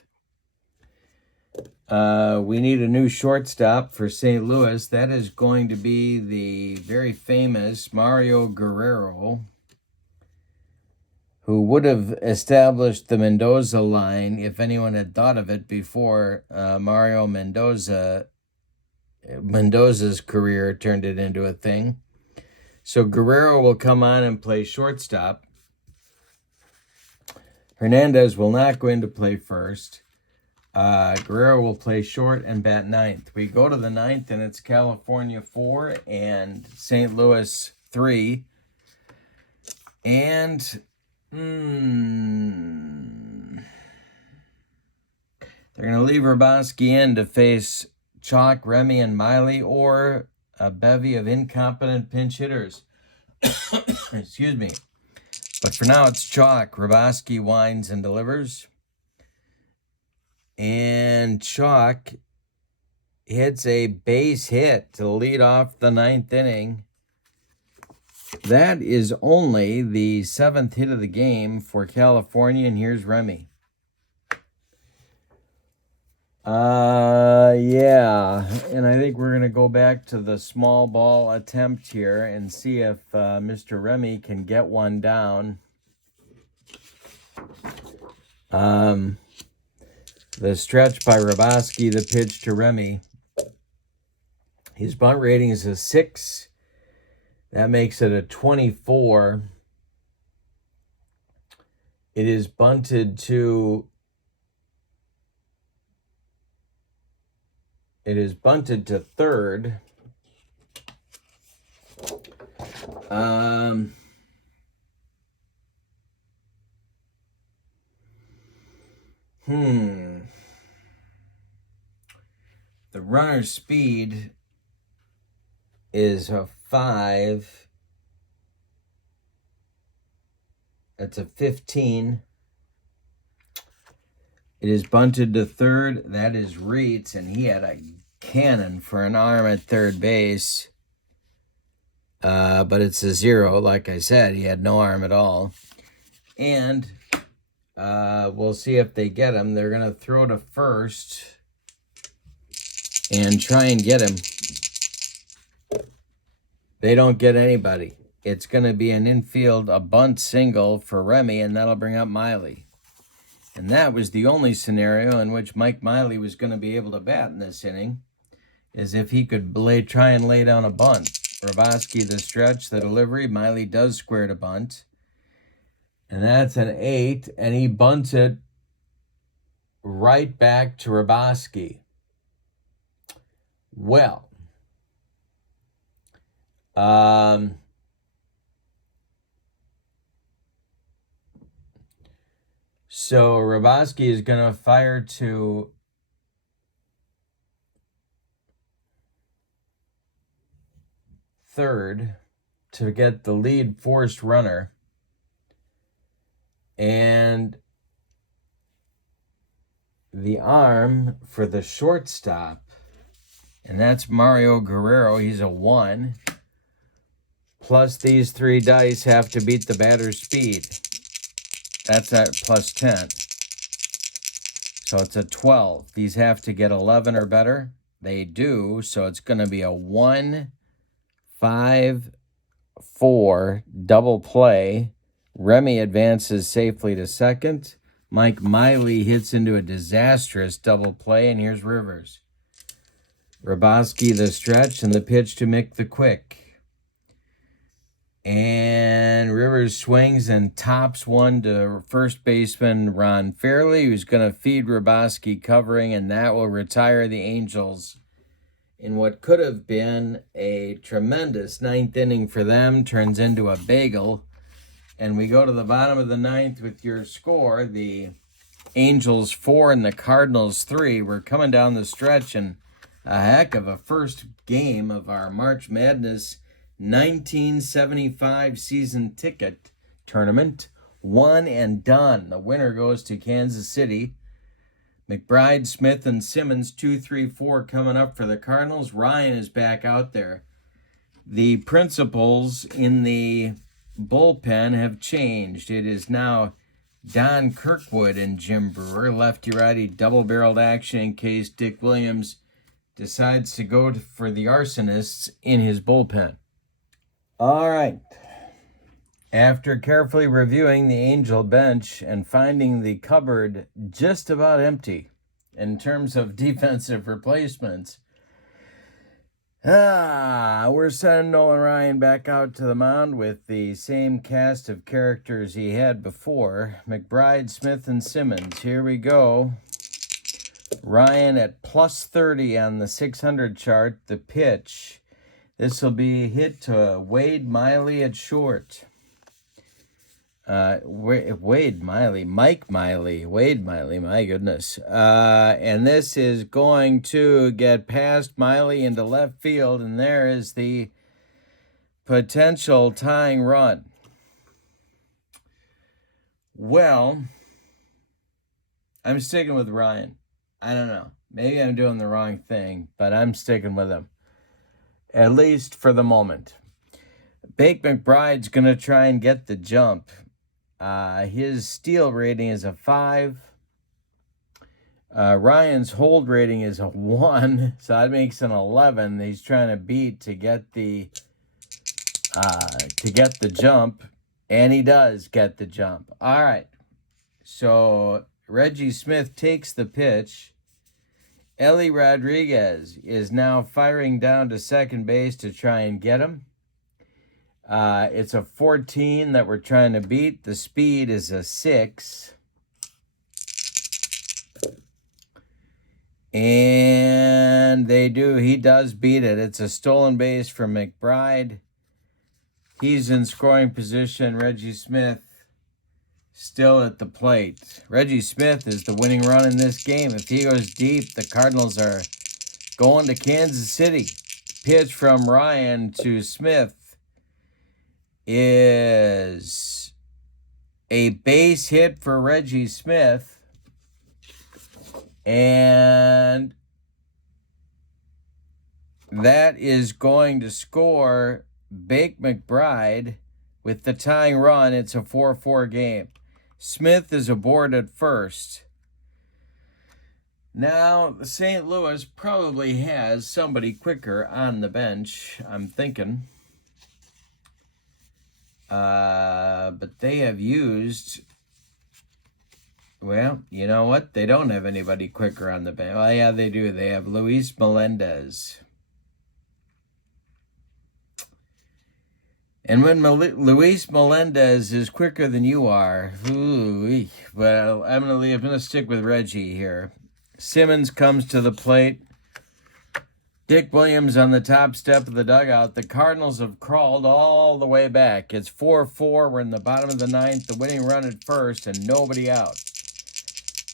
We need a new shortstop for St. Louis. That is going to be the very famous Mario Guerrero, who would have established the Mendoza line if anyone had thought of it before Mario Mendoza's career turned it into a thing. So Guerrero will come on and play shortstop. Hernandez will not go in to play first. Guerrero will play short and bat ninth. We go to the ninth, and it's California 4 and St. Louis 3. And they're going to leave Hrabosky in to face Chalk, Remy, and Miley, or a bevy of incompetent pinch hitters. Excuse me. But for now, it's Chalk. Hrabosky winds and delivers. And Chalk hits a base hit to lead off the ninth inning. That is only the seventh hit of the game for California, and here's Remy. Yeah, and I think we're going to go back to the small ball attempt here and see if Mr. Remy can get one down. The stretch by Hrabosky, the pitch to Remy. His bunt rating is a 6. That makes it a 24. It is bunted to third. The runner's speed is a 5. That's a 15. It is bunted to third. That is Reitz, and he had a cannon for an arm at third base. But it's a 0. Like I said, he had no arm at all. And we'll see if they get him. They're going to throw to first and try and get him. They don't get anybody. It's going to be an infield, a bunt single for Remy, and that'll bring up Miley. And that was the only scenario in which Mike Miley was going to be able to bat in this inning, is if he could try and lay down a bunt. Hrabosky, the stretch, the delivery. Miley does square to bunt. And that's an 8, and he bunts it right back to Hrabosky. Well, so Hrabosky is going to fire to third to get the lead forced runner. And the arm for the shortstop, and that's Mario Guerrero. He's a 1. Plus these 3 dice have to beat the batter's speed. That's at plus 10. So it's a 12. These have to get 11 or better. They do. So it's going to be a 1, 5, 4 double play. Remy advances safely to second. Mike Miley hits into a disastrous double play. And here's Rivers. Raboski the stretch and the pitch to Mick the quick. And Rivers swings and tops one to first baseman Ron Fairley, who's going to feed Raboski covering, and that will retire the Angels in what could have been a tremendous ninth inning for them. Turns into a bagel. And we go to the bottom of the ninth with your score. The Angels 4 and the Cardinals 3. We're coming down the stretch, and a heck of a first game of our March Madness 1975 season ticket tournament. One and done. The winner goes to Kansas City. McBride, Smith, and Simmons, 2, 3, 4 coming up for the Cardinals. Ryan is back out there. The principals in the bullpen have changed. It is now Don Kirkwood and Jim Brewer. Lefty-righty double-barreled action in case Dick Williams decides to go for the arsonists in his bullpen. All right. After carefully reviewing the Angel bench and finding the cupboard just about empty in terms of defensive replacements, we're sending Nolan Ryan back out to the mound with the same cast of characters he had before. McBride, Smith, and Simmons. Here we go. Ryan at plus 30 on the 600 chart. The pitch. This will be hit to Wade Miley at short. Wade Miley, Mike Miley, Wade Miley, my goodness. And this is going to get past Miley into left field, and there is the potential tying run. Well, I'm sticking with Ryan. I don't know. Maybe I'm doing the wrong thing, but I'm sticking with him. At least for the moment. Bake McBride's going to try and get the jump. His steal rating is a 5. Ryan's hold rating is a 1, so that makes an 11. He's trying to beat to get the jump, and he does get the jump. All right. So Reggie Smith takes the pitch. Ellie Rodriguez is now firing down to second base to try and get him. It's a 14 that we're trying to beat. The speed is a 6. And he does beat it. It's a stolen base for McBride. He's in scoring position. Reggie Smith still at the plate. Reggie Smith is the winning run in this game. If he goes deep, the Cardinals are going to Kansas City. Pitch from Ryan to Smith is a base hit for Reggie Smith. And that is going to score Bake McBride with the tying run. It's a 4-4 game. Smith is aboard at first. Now, St. Louis probably has somebody quicker on the bench, I'm thinking. But they have used... Well, you know what? They don't have anybody quicker on the bench. Well, yeah, they do. They have Luis Melendez. And when Luis Melendez is quicker than you are, well, I'm going to stick with Reggie here. Simmons comes to the plate. Dick Williams on the top step of the dugout. The Cardinals have crawled all the way back. It's 4-4. We're in the bottom of the ninth. The winning run at first and nobody out.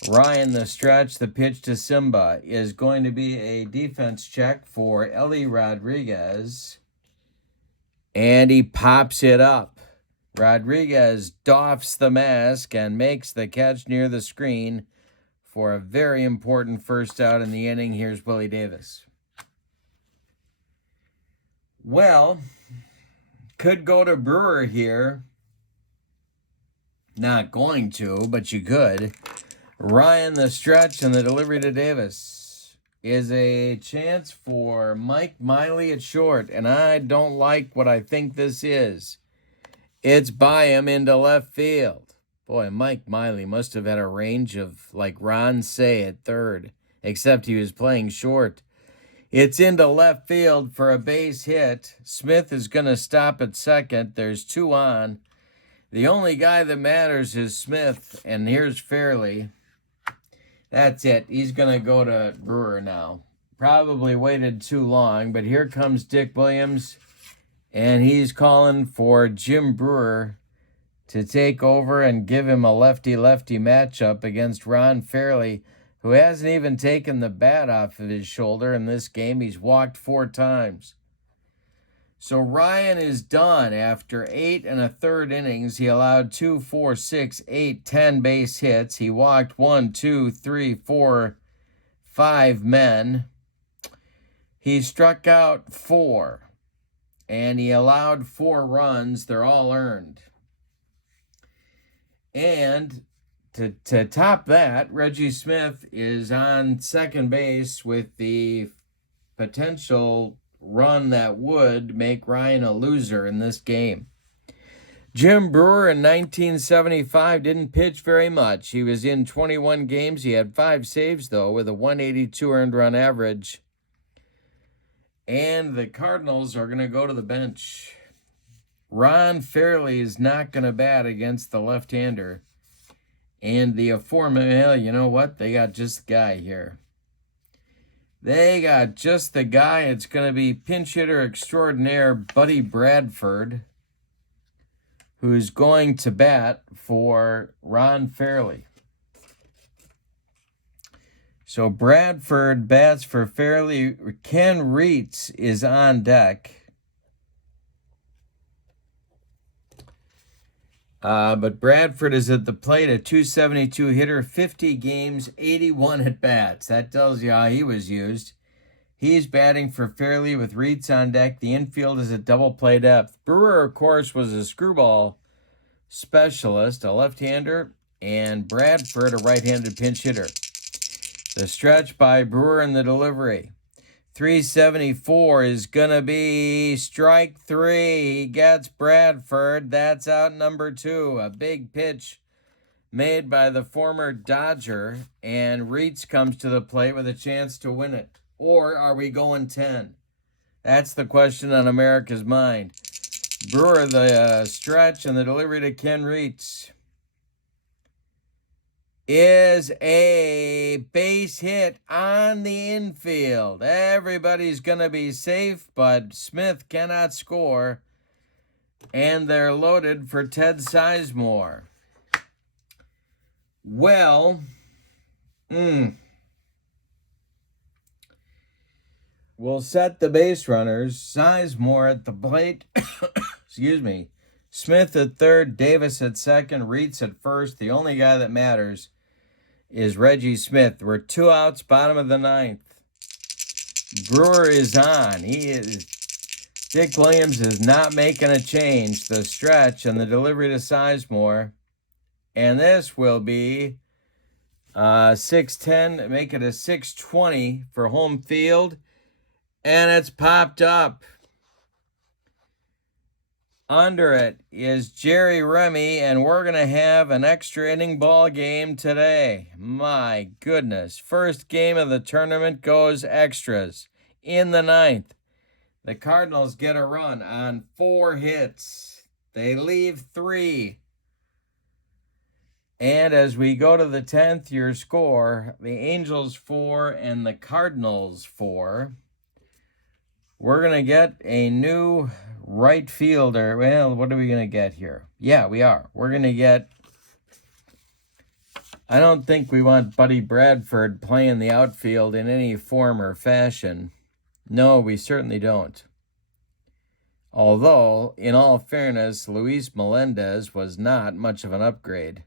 Ryan, the stretch, the pitch to Simba is going to be a defense check for Ellie Rodriguez. And he pops it up. Rodriguez doffs the mask and makes the catch near the screen for a very important first out in the inning. Here's Willie Davis. Well, could go to Brewer here. Not going to, but you could. Ryan, the stretch and the delivery to Davis is a chance for Mike Miley at short, and I don't like what I think this is. It's by him into left field. Boy, Mike Miley must have had a range of like Ron Say at third, except he was playing short. It's into left field for a base hit. Smith is going to stop at second. There's 2 on. The only guy that matters is Smith, and here's Fairley. That's it. He's going to go to Brewer now. Probably waited too long, but here comes Dick Williams, and he's calling for Jim Brewer to take over and give him a lefty-lefty matchup against Ron Fairley, who hasn't even taken the bat off of his shoulder in this game. He's walked 4 times. So Ryan is done after 8 1/3 innings. He allowed 2, 4, 6, 8, 10 base hits. He walked 1, 2, 3, 4, 5 men. He struck out 4, and he allowed 4 runs. They're all earned. And to top that, Reggie Smith is on second base with the potential run that would make Ryan a loser in this game. Jim Brewer in 1975 didn't pitch very much. He was in 21 games. He had 5 saves, though, with a 182 earned run average. And the Cardinals are going to go to the bench. Ron Fairley is not going to bat against the left-hander. And the aforementioned, you know what? They got just the guy here. They got just the guy. It's going to be pinch hitter extraordinaire Buddy Bradford, who's going to bat for Ron Fairley. So Bradford bats for Fairley. Ken Reitz is on deck. But Bradford is at the plate, a .272 hitter, 50 games, 81 at-bats. That tells you how he was used. He's batting for Fairley with Reitz on deck. The infield is at double play depth. Brewer, of course, was a screwball specialist, a left-hander, and Bradford, a right-handed pinch hitter. The stretch by Brewer in the delivery. 374 is going to be strike 3. He gets Bradford. That's out number 2. A big pitch made by the former Dodger. And Reitz comes to the plate with a chance to win it. Or are we going 10? That's the question on America's mind. Brewer, the stretch and the delivery to Ken Reitz is a base hit on the infield. Everybody's going to be safe, but Smith cannot score. And they're loaded for Ted Sizemore. Well, we'll set the base runners. Sizemore at the plate. Excuse me. Smith at third, Davis at second, Reitz at first. The only guy that matters is Reggie Smith. We're 2 outs, bottom of the 9th. Brewer is on. Dick Williams is not making a change. The stretch and the delivery to Sizemore. And this will be 6:10, make it a 6:20 for home field. And it's popped up. Under it is Jerry Remy, and we're going to have an extra inning ball game today. My goodness. First game of the tournament goes extras in the 9th. The Cardinals get a run on 4 hits. They leave 3. And as we go to the 10th, your score, the Angels 4 and the Cardinals 4. We're going to get a new right fielder. Well, what are we going to get here? Yeah, we are. We're going to get... I don't think we want Buddy Bradford playing the outfield in any form or fashion. No, we certainly don't. Although, in all fairness, Luis Melendez was not much of an upgrade.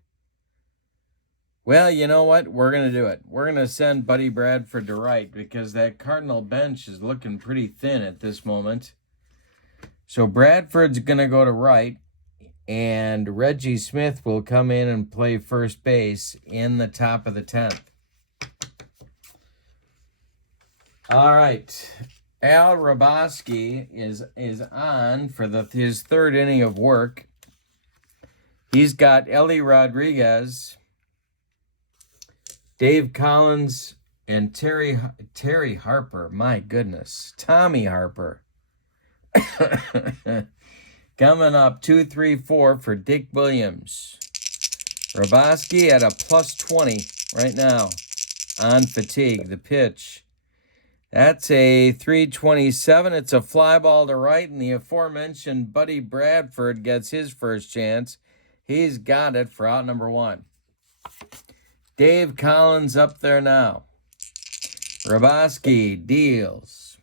Well, you know what? We're going to do it. We're going to send Buddy Bradford to right because that Cardinal bench is looking pretty thin at this moment. So Bradford's going to go to right. And Reggie Smith will come in and play first base in the top of the 10th. All right. Al Raboski is on for his third inning of work. He's got Ellie Rodriguez, Dave Collins, and Terry Harper. My goodness. Tommy Harper. Coming up 2-3-4 for Dick Williams. Raboski at a +20 right now on fatigue. The pitch. That's a 327. It's a fly ball to right, and the aforementioned Buddy Bradford gets his first chance. He's got it for out number 1. Dave Collins up there now. Raboski deals.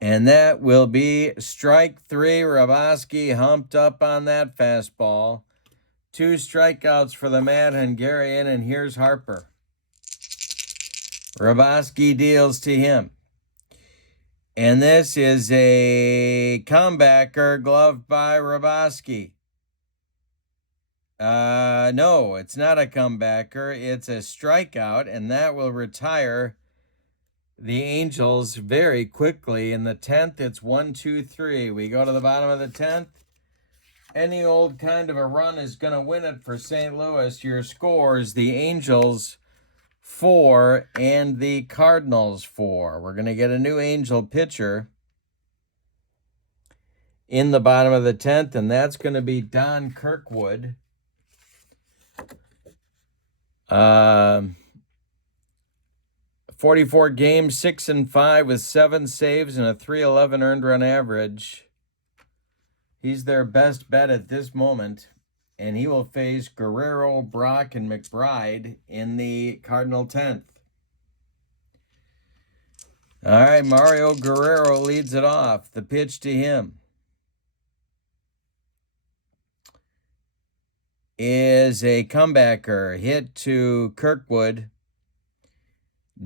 And that will be strike 3. Raboski humped up on that fastball. 2 strikeouts for the Mad Hungarian, and here's Harper. Raboski deals to him. And this is a comebacker gloved by Raboski. No, it's not a comebacker. It's a strikeout, and that will retire the Angels very quickly. In the 10th, it's 1-2-3. We go to the bottom of the 10th. Any old kind of a run is going to win it for St. Louis. Your scores, the Angels 4 and the Cardinals 4. We're going to get a new Angel pitcher in the bottom of the 10th, and that's going to be Don Kirkwood. 44 games, 6-5 with 7 saves and a .311 earned run average. He's their best bet at this moment, and he will face Guerrero, Brock, and McBride in the Cardinal 10th. All right, Mario Guerrero leads it off. The pitch to him is a comebacker hit to Kirkwood.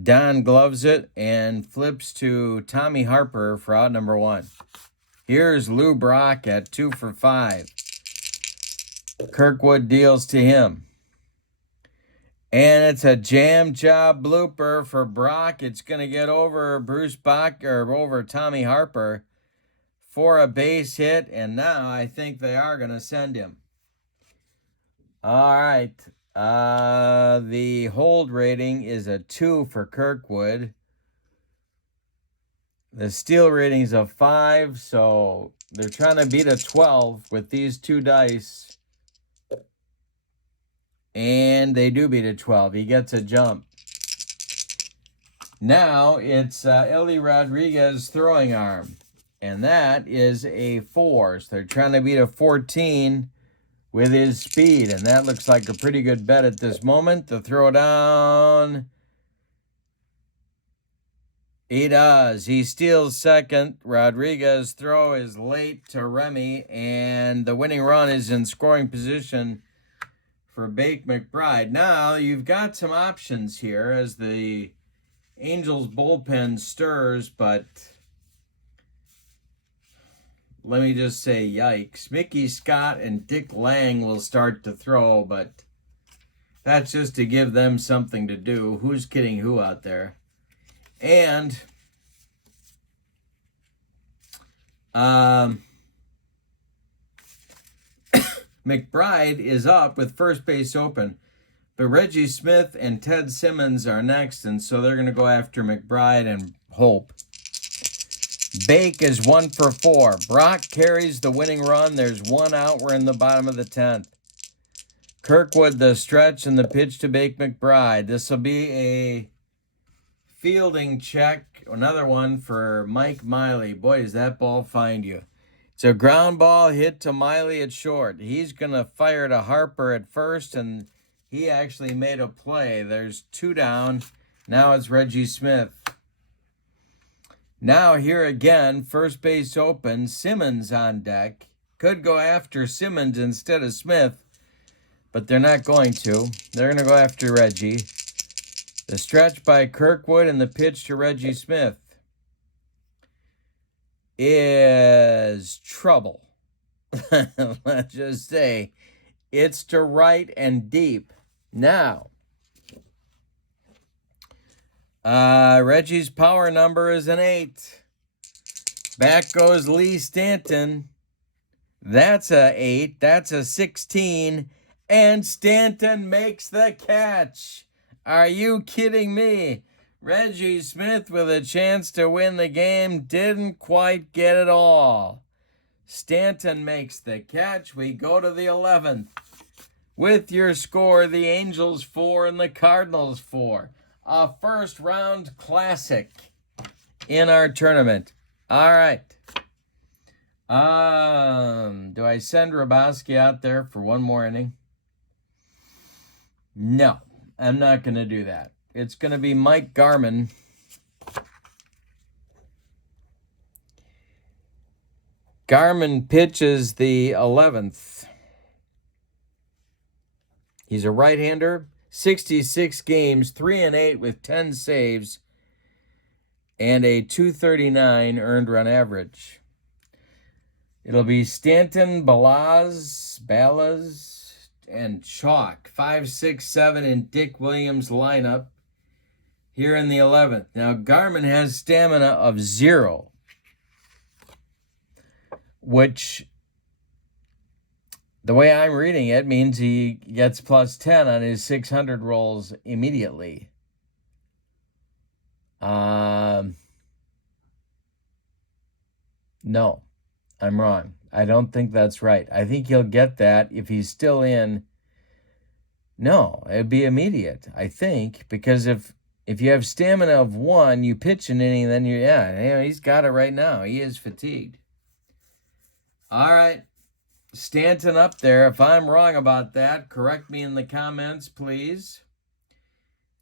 Don gloves it and flips to Tommy Harper for out number 1. Here's Lou Brock at 2 for 5. Kirkwood deals to him. And it's a jam job blooper for Brock. It's going to get over Bruce Bach or over Tommy Harper for a base hit. And now I think they are going to send him. All right. The hold rating is a 2 for Kirkwood. The steal rating's a 5, so they're trying to beat a 12 with these 2 dice. And they do beat a 12. He gets a jump. Now it's Ellie Rodriguez throwing arm. And that is a 4. So they're trying to beat a 14 with his speed, and that looks like a pretty good bet at this moment. The throw down, he does. He steals second. Rodriguez's throw is late to Remy, and the winning run is in scoring position for Bake McBride. Now, you've got some options here as the Angels bullpen stirs, but let me just say, yikes. Mickey Scott and Dick Lang will start to throw, but that's just to give them something to do. Who's kidding who out there? And McBride is up with first base open, but Reggie Smith and Ted Simmons are next, and so they're going to go after McBride and hope. Bake is 1 for 4. Brock carries the winning run. There's 1 out. We're in the bottom of the 10th. Kirkwood, the stretch, and the pitch to Bake McBride. This will be a fielding check. Another one for Mike Miley. Boy, does that ball find you. It's a ground ball hit to Miley at short. He's going to fire to Harper at first, and he actually made a play. There's 2 down. Now it's Reggie Smith. Now here again, first base open, Simmons on deck. Could go after Simmons instead of Smith, but they're not going to. They're going to go after Reggie. The stretch by Kirkwood and the pitch to Reggie Smith is trouble. let's just say it's to right and deep. Now, Reggie's power number is an 8. Back goes Lee Stanton. That's a 8. That's a 16. And Stanton makes the catch. Are you kidding me? Reggie Smith with a chance to win the game didn't quite get it all. Stanton makes the catch. We go to the 11th. With your score, the Angels 4 and the Cardinals 4. A first round classic in our tournament. All right. Do I send Rabowski out there for one more inning? No, I'm not going to do that. It's going to be Mike Garman. Garman pitches the 11th. He's a right-hander, 66 games, 3-8 with 10 saves, and a 239 earned run average. It'll be Stanton, Balaz, and Chalk. 5, 6, 7 in Dick Williams' lineup here in the 11th. Now, Garman has stamina of 0, which, the way I'm reading it, means he gets plus 10 on his 600 rolls immediately. No. I'm wrong. I don't think that's right. I think he'll get that if he's still in. No, it'd be immediate, I think, because if you have stamina of 1, you pitch an inning, then he's got it right now. He is fatigued. All right, Stanton up there. If I'm wrong about that, correct me in the comments, please.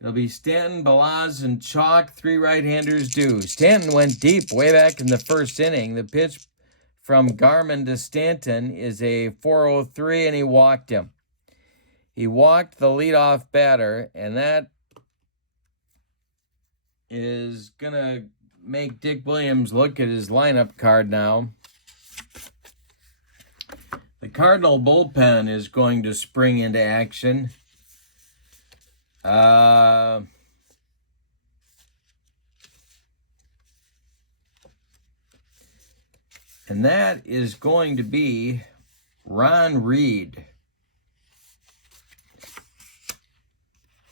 It'll be Stanton, Balaz, and Chalk. 3 right-handers do. Stanton went deep way back in the first inning. The pitch from Garman to Stanton is a 403, and he walked him. He walked the leadoff batter, and that is going to make Dick Williams look at his lineup card now. The Cardinal bullpen is going to spring into action. And that is going to be Ron Reed.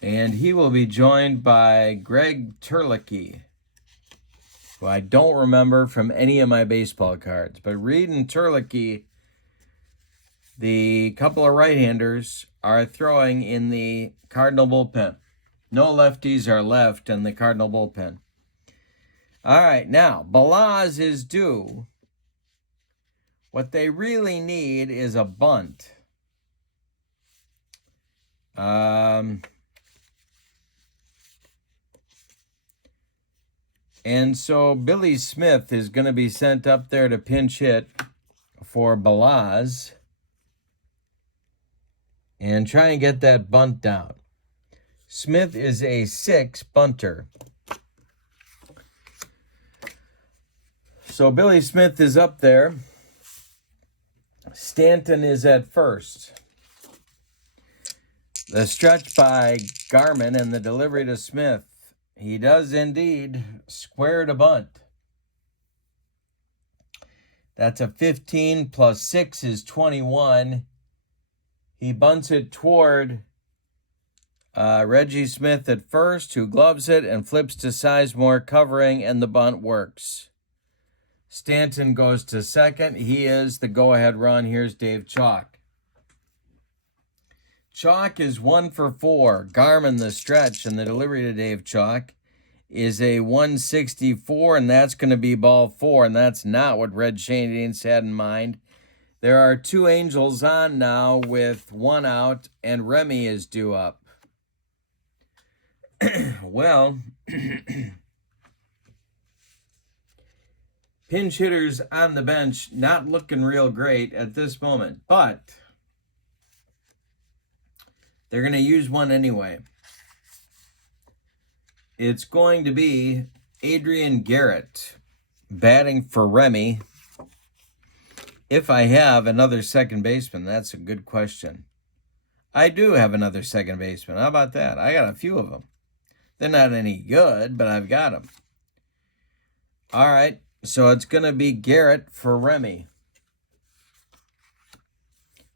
And he will be joined by Greg Turlicki, who I don't remember from any of my baseball cards. But Reed and Turlicki, the couple of right-handers, are throwing in the Cardinal bullpen. No lefties are left in the Cardinal bullpen. All right, now, Balaz is due. What they really need is a bunt. And so Billy Smith is going to be sent up there to pinch hit for Balaz and try and get that bunt down. Smith is a 6 bunter. So Billy Smith is up there. Stanton is at first. The stretch by Garman and the delivery to Smith. He does indeed square to bunt. That's a 15 plus 6 is 21. He bunts it toward Reggie Smith at first, who gloves it and flips to Sizemore covering, and the bunt works. Stanton goes to second. He is the go-ahead run. Here's Dave Chalk. Chalk is 1 for 4. Garman, the stretch, and the delivery to Dave Chalk is a 164, and that's going to be ball 4, and that's not what Red Shadians had in mind. There are 2 Angels on now with 1 out, and Remy is due up. Well, pinch hitters on the bench not looking real great at this moment, but they're going to use one anyway. It's going to be Adrian Garrett batting for Remy. If I have another second baseman, that's a good question. I do have another second baseman. How about that? I got a few of them. They're not any good, but I've got them. All right, so it's going to be Garrett for Remy.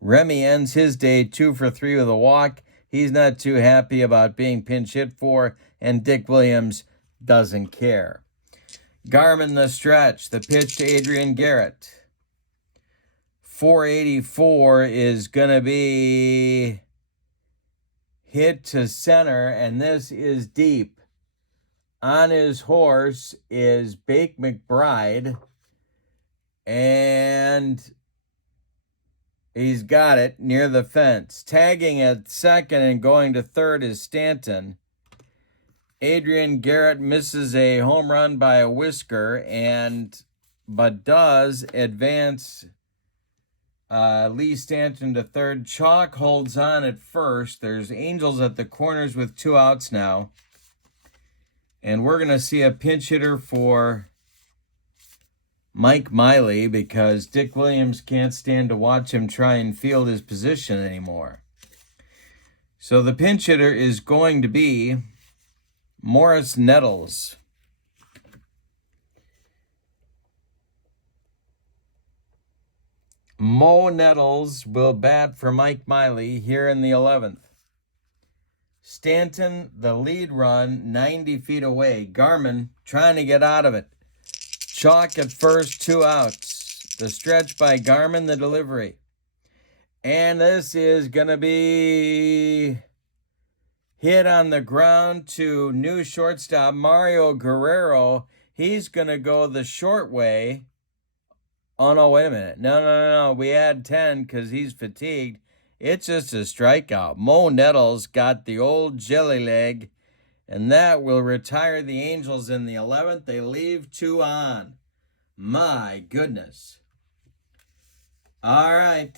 Remy ends his day 2 for 3 with a walk. He's not too happy about being pinch hit for, and Dick Williams doesn't care. Garmin the stretch, the pitch to Adrian Garrett. 484 is going to be hit to center, and this is deep. On his horse is Bake McBride, and he's got it near the fence. Tagging at second and going to third is Stanton. Adrian Garrett misses a home run by a whisker, but does advance Lee Stanton to third. Chalk holds on at first. There's Angels at the corners with 2 outs now. And we're going to see a pinch hitter for Mike Miley because Dick Williams can't stand to watch him try and field his position anymore. So the pinch hitter is going to be Morris Nettles. Mo Nettles will bat for Mike Miley here in the 11th. Stanton, the lead run, 90 feet away. Garmin trying to get out of it. Chalk at first, 2 outs. The stretch by Garmin, the delivery. And this is going to be hit on the ground to new shortstop Mario Guerrero. He's going to go the short way. Oh, no, wait a minute. No. We add 10 because he's fatigued. It's just a strikeout. Mo Nettles got the old jelly leg, and that will retire the Angels in the 11th. They leave 2 on. My goodness. All right.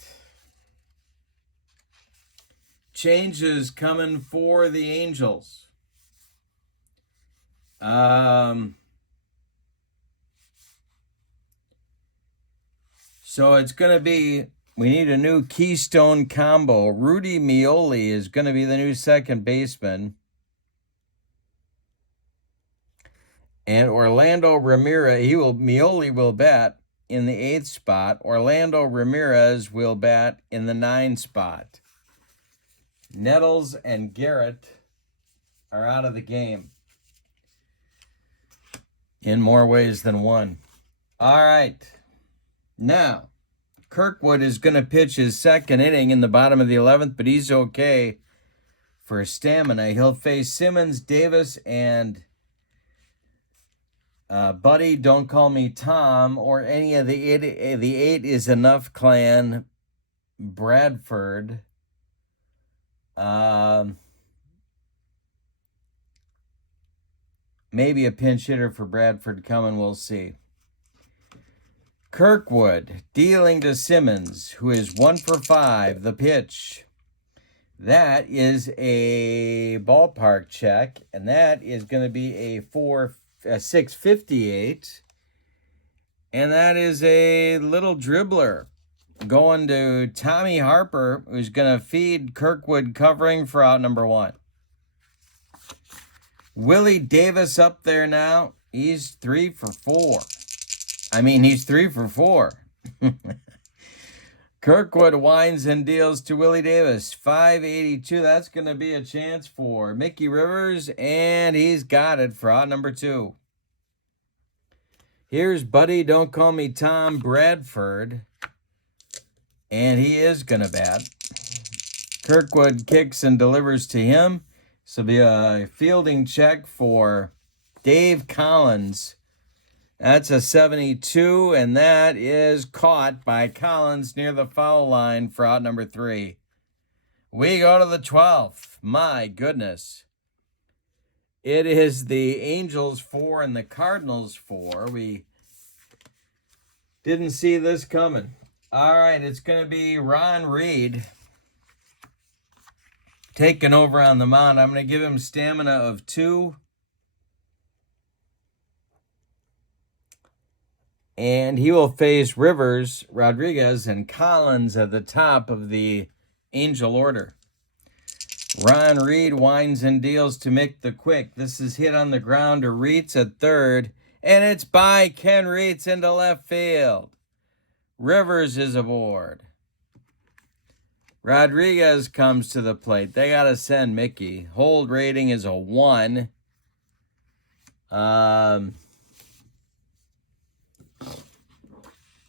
Changes coming for the Angels. So it's going to be, we need a new keystone combo. Rudy Mioli is going to be the new second baseman. And Orlando Ramirez, Mioli will bat in the 8th spot. Orlando Ramirez will bat in the 9th spot. Nettles and Garrett are out of the game in more ways than one. All right. Now, Kirkwood is going to pitch his second inning in the bottom of the 11th, but he's okay for stamina. He'll face Simmons, Davis, and Buddy, Don't Call Me Tom, or any of the 8 is Enough clan, Bradford. Maybe a pinch hitter for Bradford coming, we'll see. Kirkwood dealing to Simmons, who is 1 for 5. The pitch. That is a ballpark check, and that is going to be a 658. And that is a little dribbler going to Tommy Harper, who's going to feed Kirkwood covering for out number 1. Willie Davis up there now. He's 3 for 4. He's 3 for 4. Kirkwood winds and deals to Willie Davis. 582. That's going to be a chance for Mickey Rivers, and he's got it for out number 2. Here's Buddy, Don't Call Me Tom, Bradford, and he is going to bat. Kirkwood kicks and delivers to him. This will be a fielding check for Dave Collins. That's a 72, and that is caught by Collins near the foul line for out number 3. We go to the 12th. My goodness. It is the Angels 4 and the Cardinals 4. We didn't see this coming. All right, it's going to be Ron Reed taking over on the mound. I'm going to give him stamina of 2. And he will face Rivers, Rodriguez, and Collins at the top of the Angel order. Ron Reed winds and deals to Mick the Quick. This is hit on the ground to Reitz at third, and it's by Ken Reitz into left field. Rivers is aboard. Rodriguez comes to the plate. They got to send Mickey. Hold rating is a 1.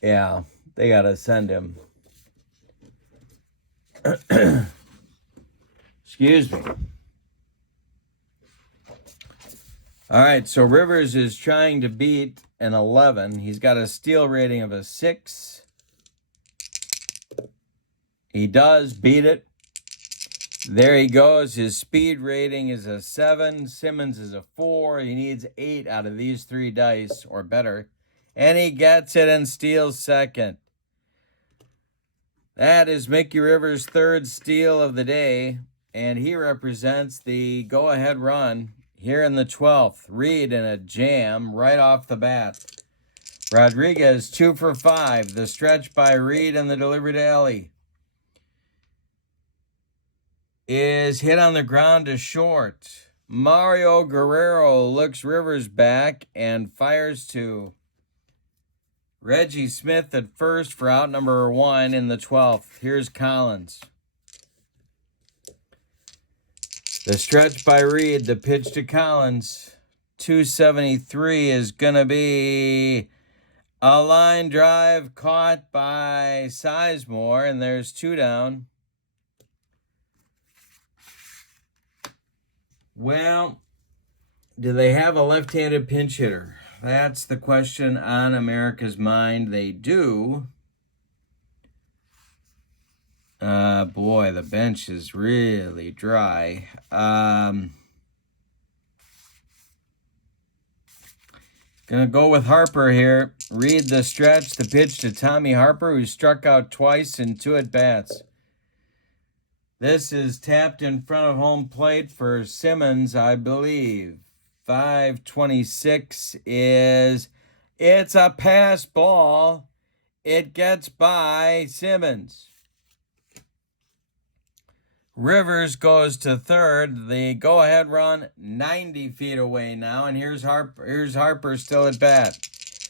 Yeah, they got to send him. Excuse me. All right, so Rivers is trying to beat an 11. He's got a steal rating of a 6. He does beat it. There he goes. His speed rating is a 7. Simmons is a 4. He needs 8 out of these 3 dice or better. And he gets it and steals second. That is Mickey Rivers' 3rd steal of the day. And he represents the go-ahead run here in the 12th. Reed in a jam right off the bat. Rodriguez 2 for 5. The stretch by Reed and the delivery to Ellie is hit on the ground to short. Mario Guerrero looks Rivers back and fires to Reggie Smith at first for out number 1 in the 12th. Here's Collins. The stretch by Reed, the pitch to Collins. 273 is going to be a line drive caught by Sizemore, and there's 2 down. Well, do they have a left-handed pinch hitter? That's the question on America's mind. They do. Boy, the bench is really dry. Gonna go with Harper here. Read the stretch, the pitch to Tommy Harper, who struck out twice in 2 at-bats. This is tapped in front of home plate for Simmons, I believe. 526 is, it's a pass ball. It gets by Simmons. Rivers goes to third. The go-ahead run 90 feet away now, and here's Harper still at bat.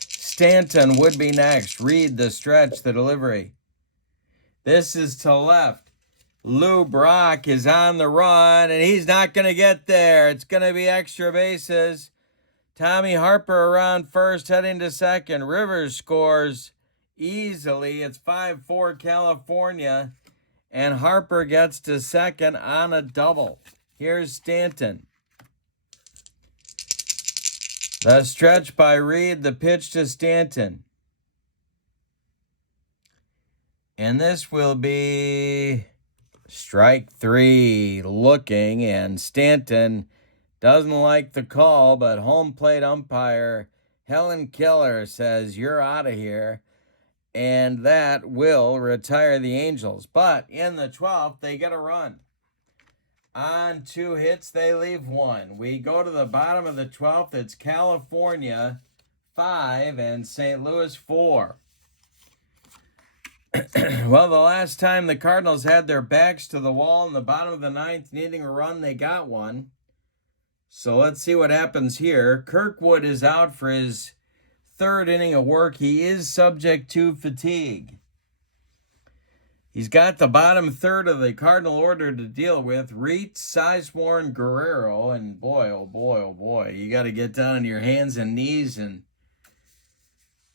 Stanton would be next. Reed the stretch, the delivery. This is to left. Lou Brock is on the run, and he's not going to get there. It's going to be extra bases. Tommy Harper around first, heading to second. Rivers scores easily. It's 5-4 California, and Harper gets to second on a double. Here's Stanton. The stretch by Reed, the pitch to Stanton. And this will be strike 3 looking, and Stanton doesn't like the call, but home plate umpire Helen Keller says, you're out of here, and that will retire the Angels. But in the 12th, they get a run. On 2 hits, they leave 1. We go to the bottom of the 12th. It's California 5 and St. Louis 4. Well, the last time the Cardinals had their backs to the wall in the bottom of the 9th, needing a run, they got one. So let's see what happens here. Kirkwood is out for his 3rd inning of work. He is subject to fatigue. He's got the bottom 3rd of the Cardinal order to deal with. Reitz, Sizemore, and Guerrero. And boy, oh boy, oh boy. You got to get down on your hands and knees and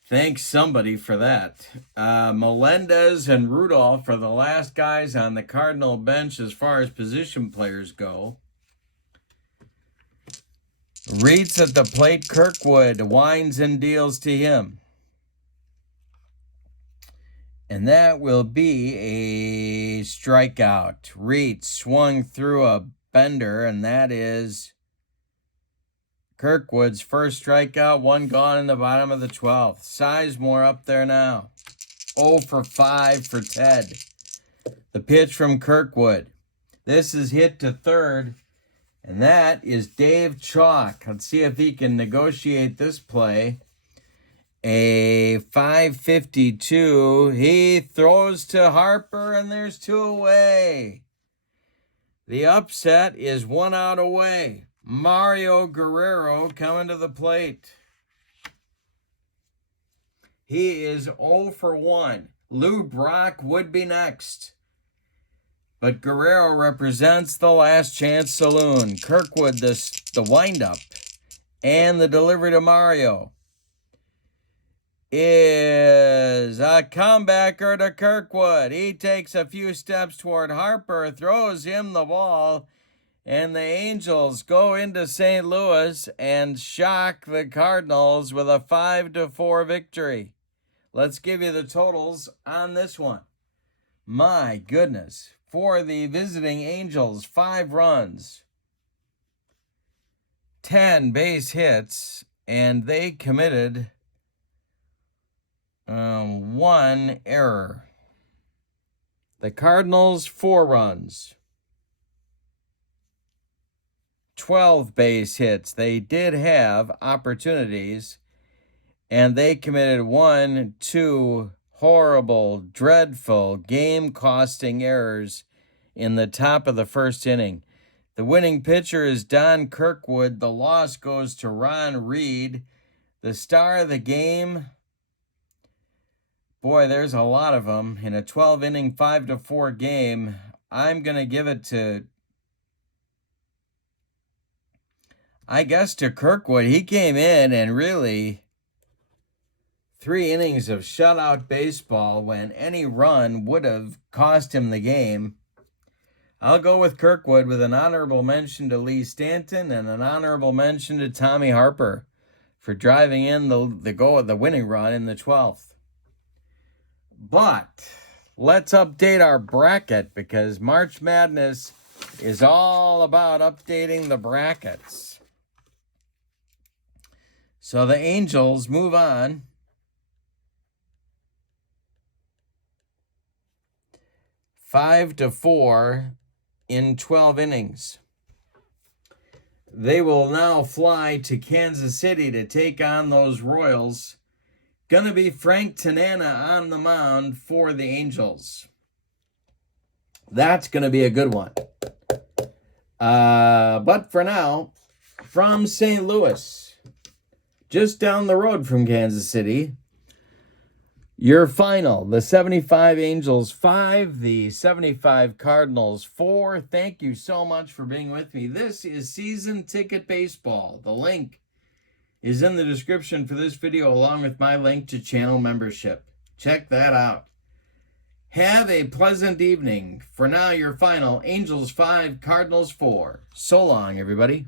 thank somebody for that. Melendez and Rudolph are the last guys on the Cardinal bench as far as position players go. Reitz at the plate. Kirkwood winds and deals to him. And that will be a strikeout. Reitz swung through a bender, and that is Kirkwood's first strikeout. 1 gone in the bottom of the 12th. Sizemore up there now. 0 for 5 for Ted. The pitch from Kirkwood. This is hit to third, and that is Dave Chalk. Let's see if he can negotiate this play. A a 552. He throws to Harper, and there's 2 away. The upset is 1 out away. Mario Guerrero coming to the plate. He is 0 for 1. Lou Brock would be next, but Guerrero represents the Last Chance Saloon. Kirkwood, the windup, and the delivery to Mario is a comebacker to Kirkwood. He takes a few steps toward Harper, throws him the ball, and the Angels go into St. Louis and shock the Cardinals with a 5-4 victory. Let's give you the totals on this one. My goodness. For the visiting Angels, 5 runs, 10 base hits, and they committed 1 error. The Cardinals, 4 runs, 12 base hits. They did have opportunities, and they committed 1, 2 horrible, dreadful, game-costing errors in the top of the first inning. The winning pitcher is Don Kirkwood. The loss goes to Ron Reed. The star of the game, boy, there's a lot of them. In a 12-inning, 5-4 game, I'm going to give it to, I guess, to Kirkwood. He came in and really 3 innings of shutout baseball when any run would have cost him the game. I'll go with Kirkwood, with an honorable mention to Lee Stanton and an honorable mention to Tommy Harper for driving in the winning run in the 12th. But let's update our bracket, because March Madness is all about updating the brackets. So the Angels move on. 5-4 in 12 innings. They will now fly to Kansas City to take on those Royals. Gonna be Frank Tanana on the mound for the Angels. That's gonna be a good one. But for now, from St. Louis, just down the road from Kansas City, your final, the 75 Angels 5, the 75 Cardinals 4. Thank you so much for being with me. This is Season Ticket Baseball. The link is in the description for this video, along with my link to channel membership. Check that out. Have a pleasant evening. For now, your final, Angels 5, Cardinals 4. So long, everybody.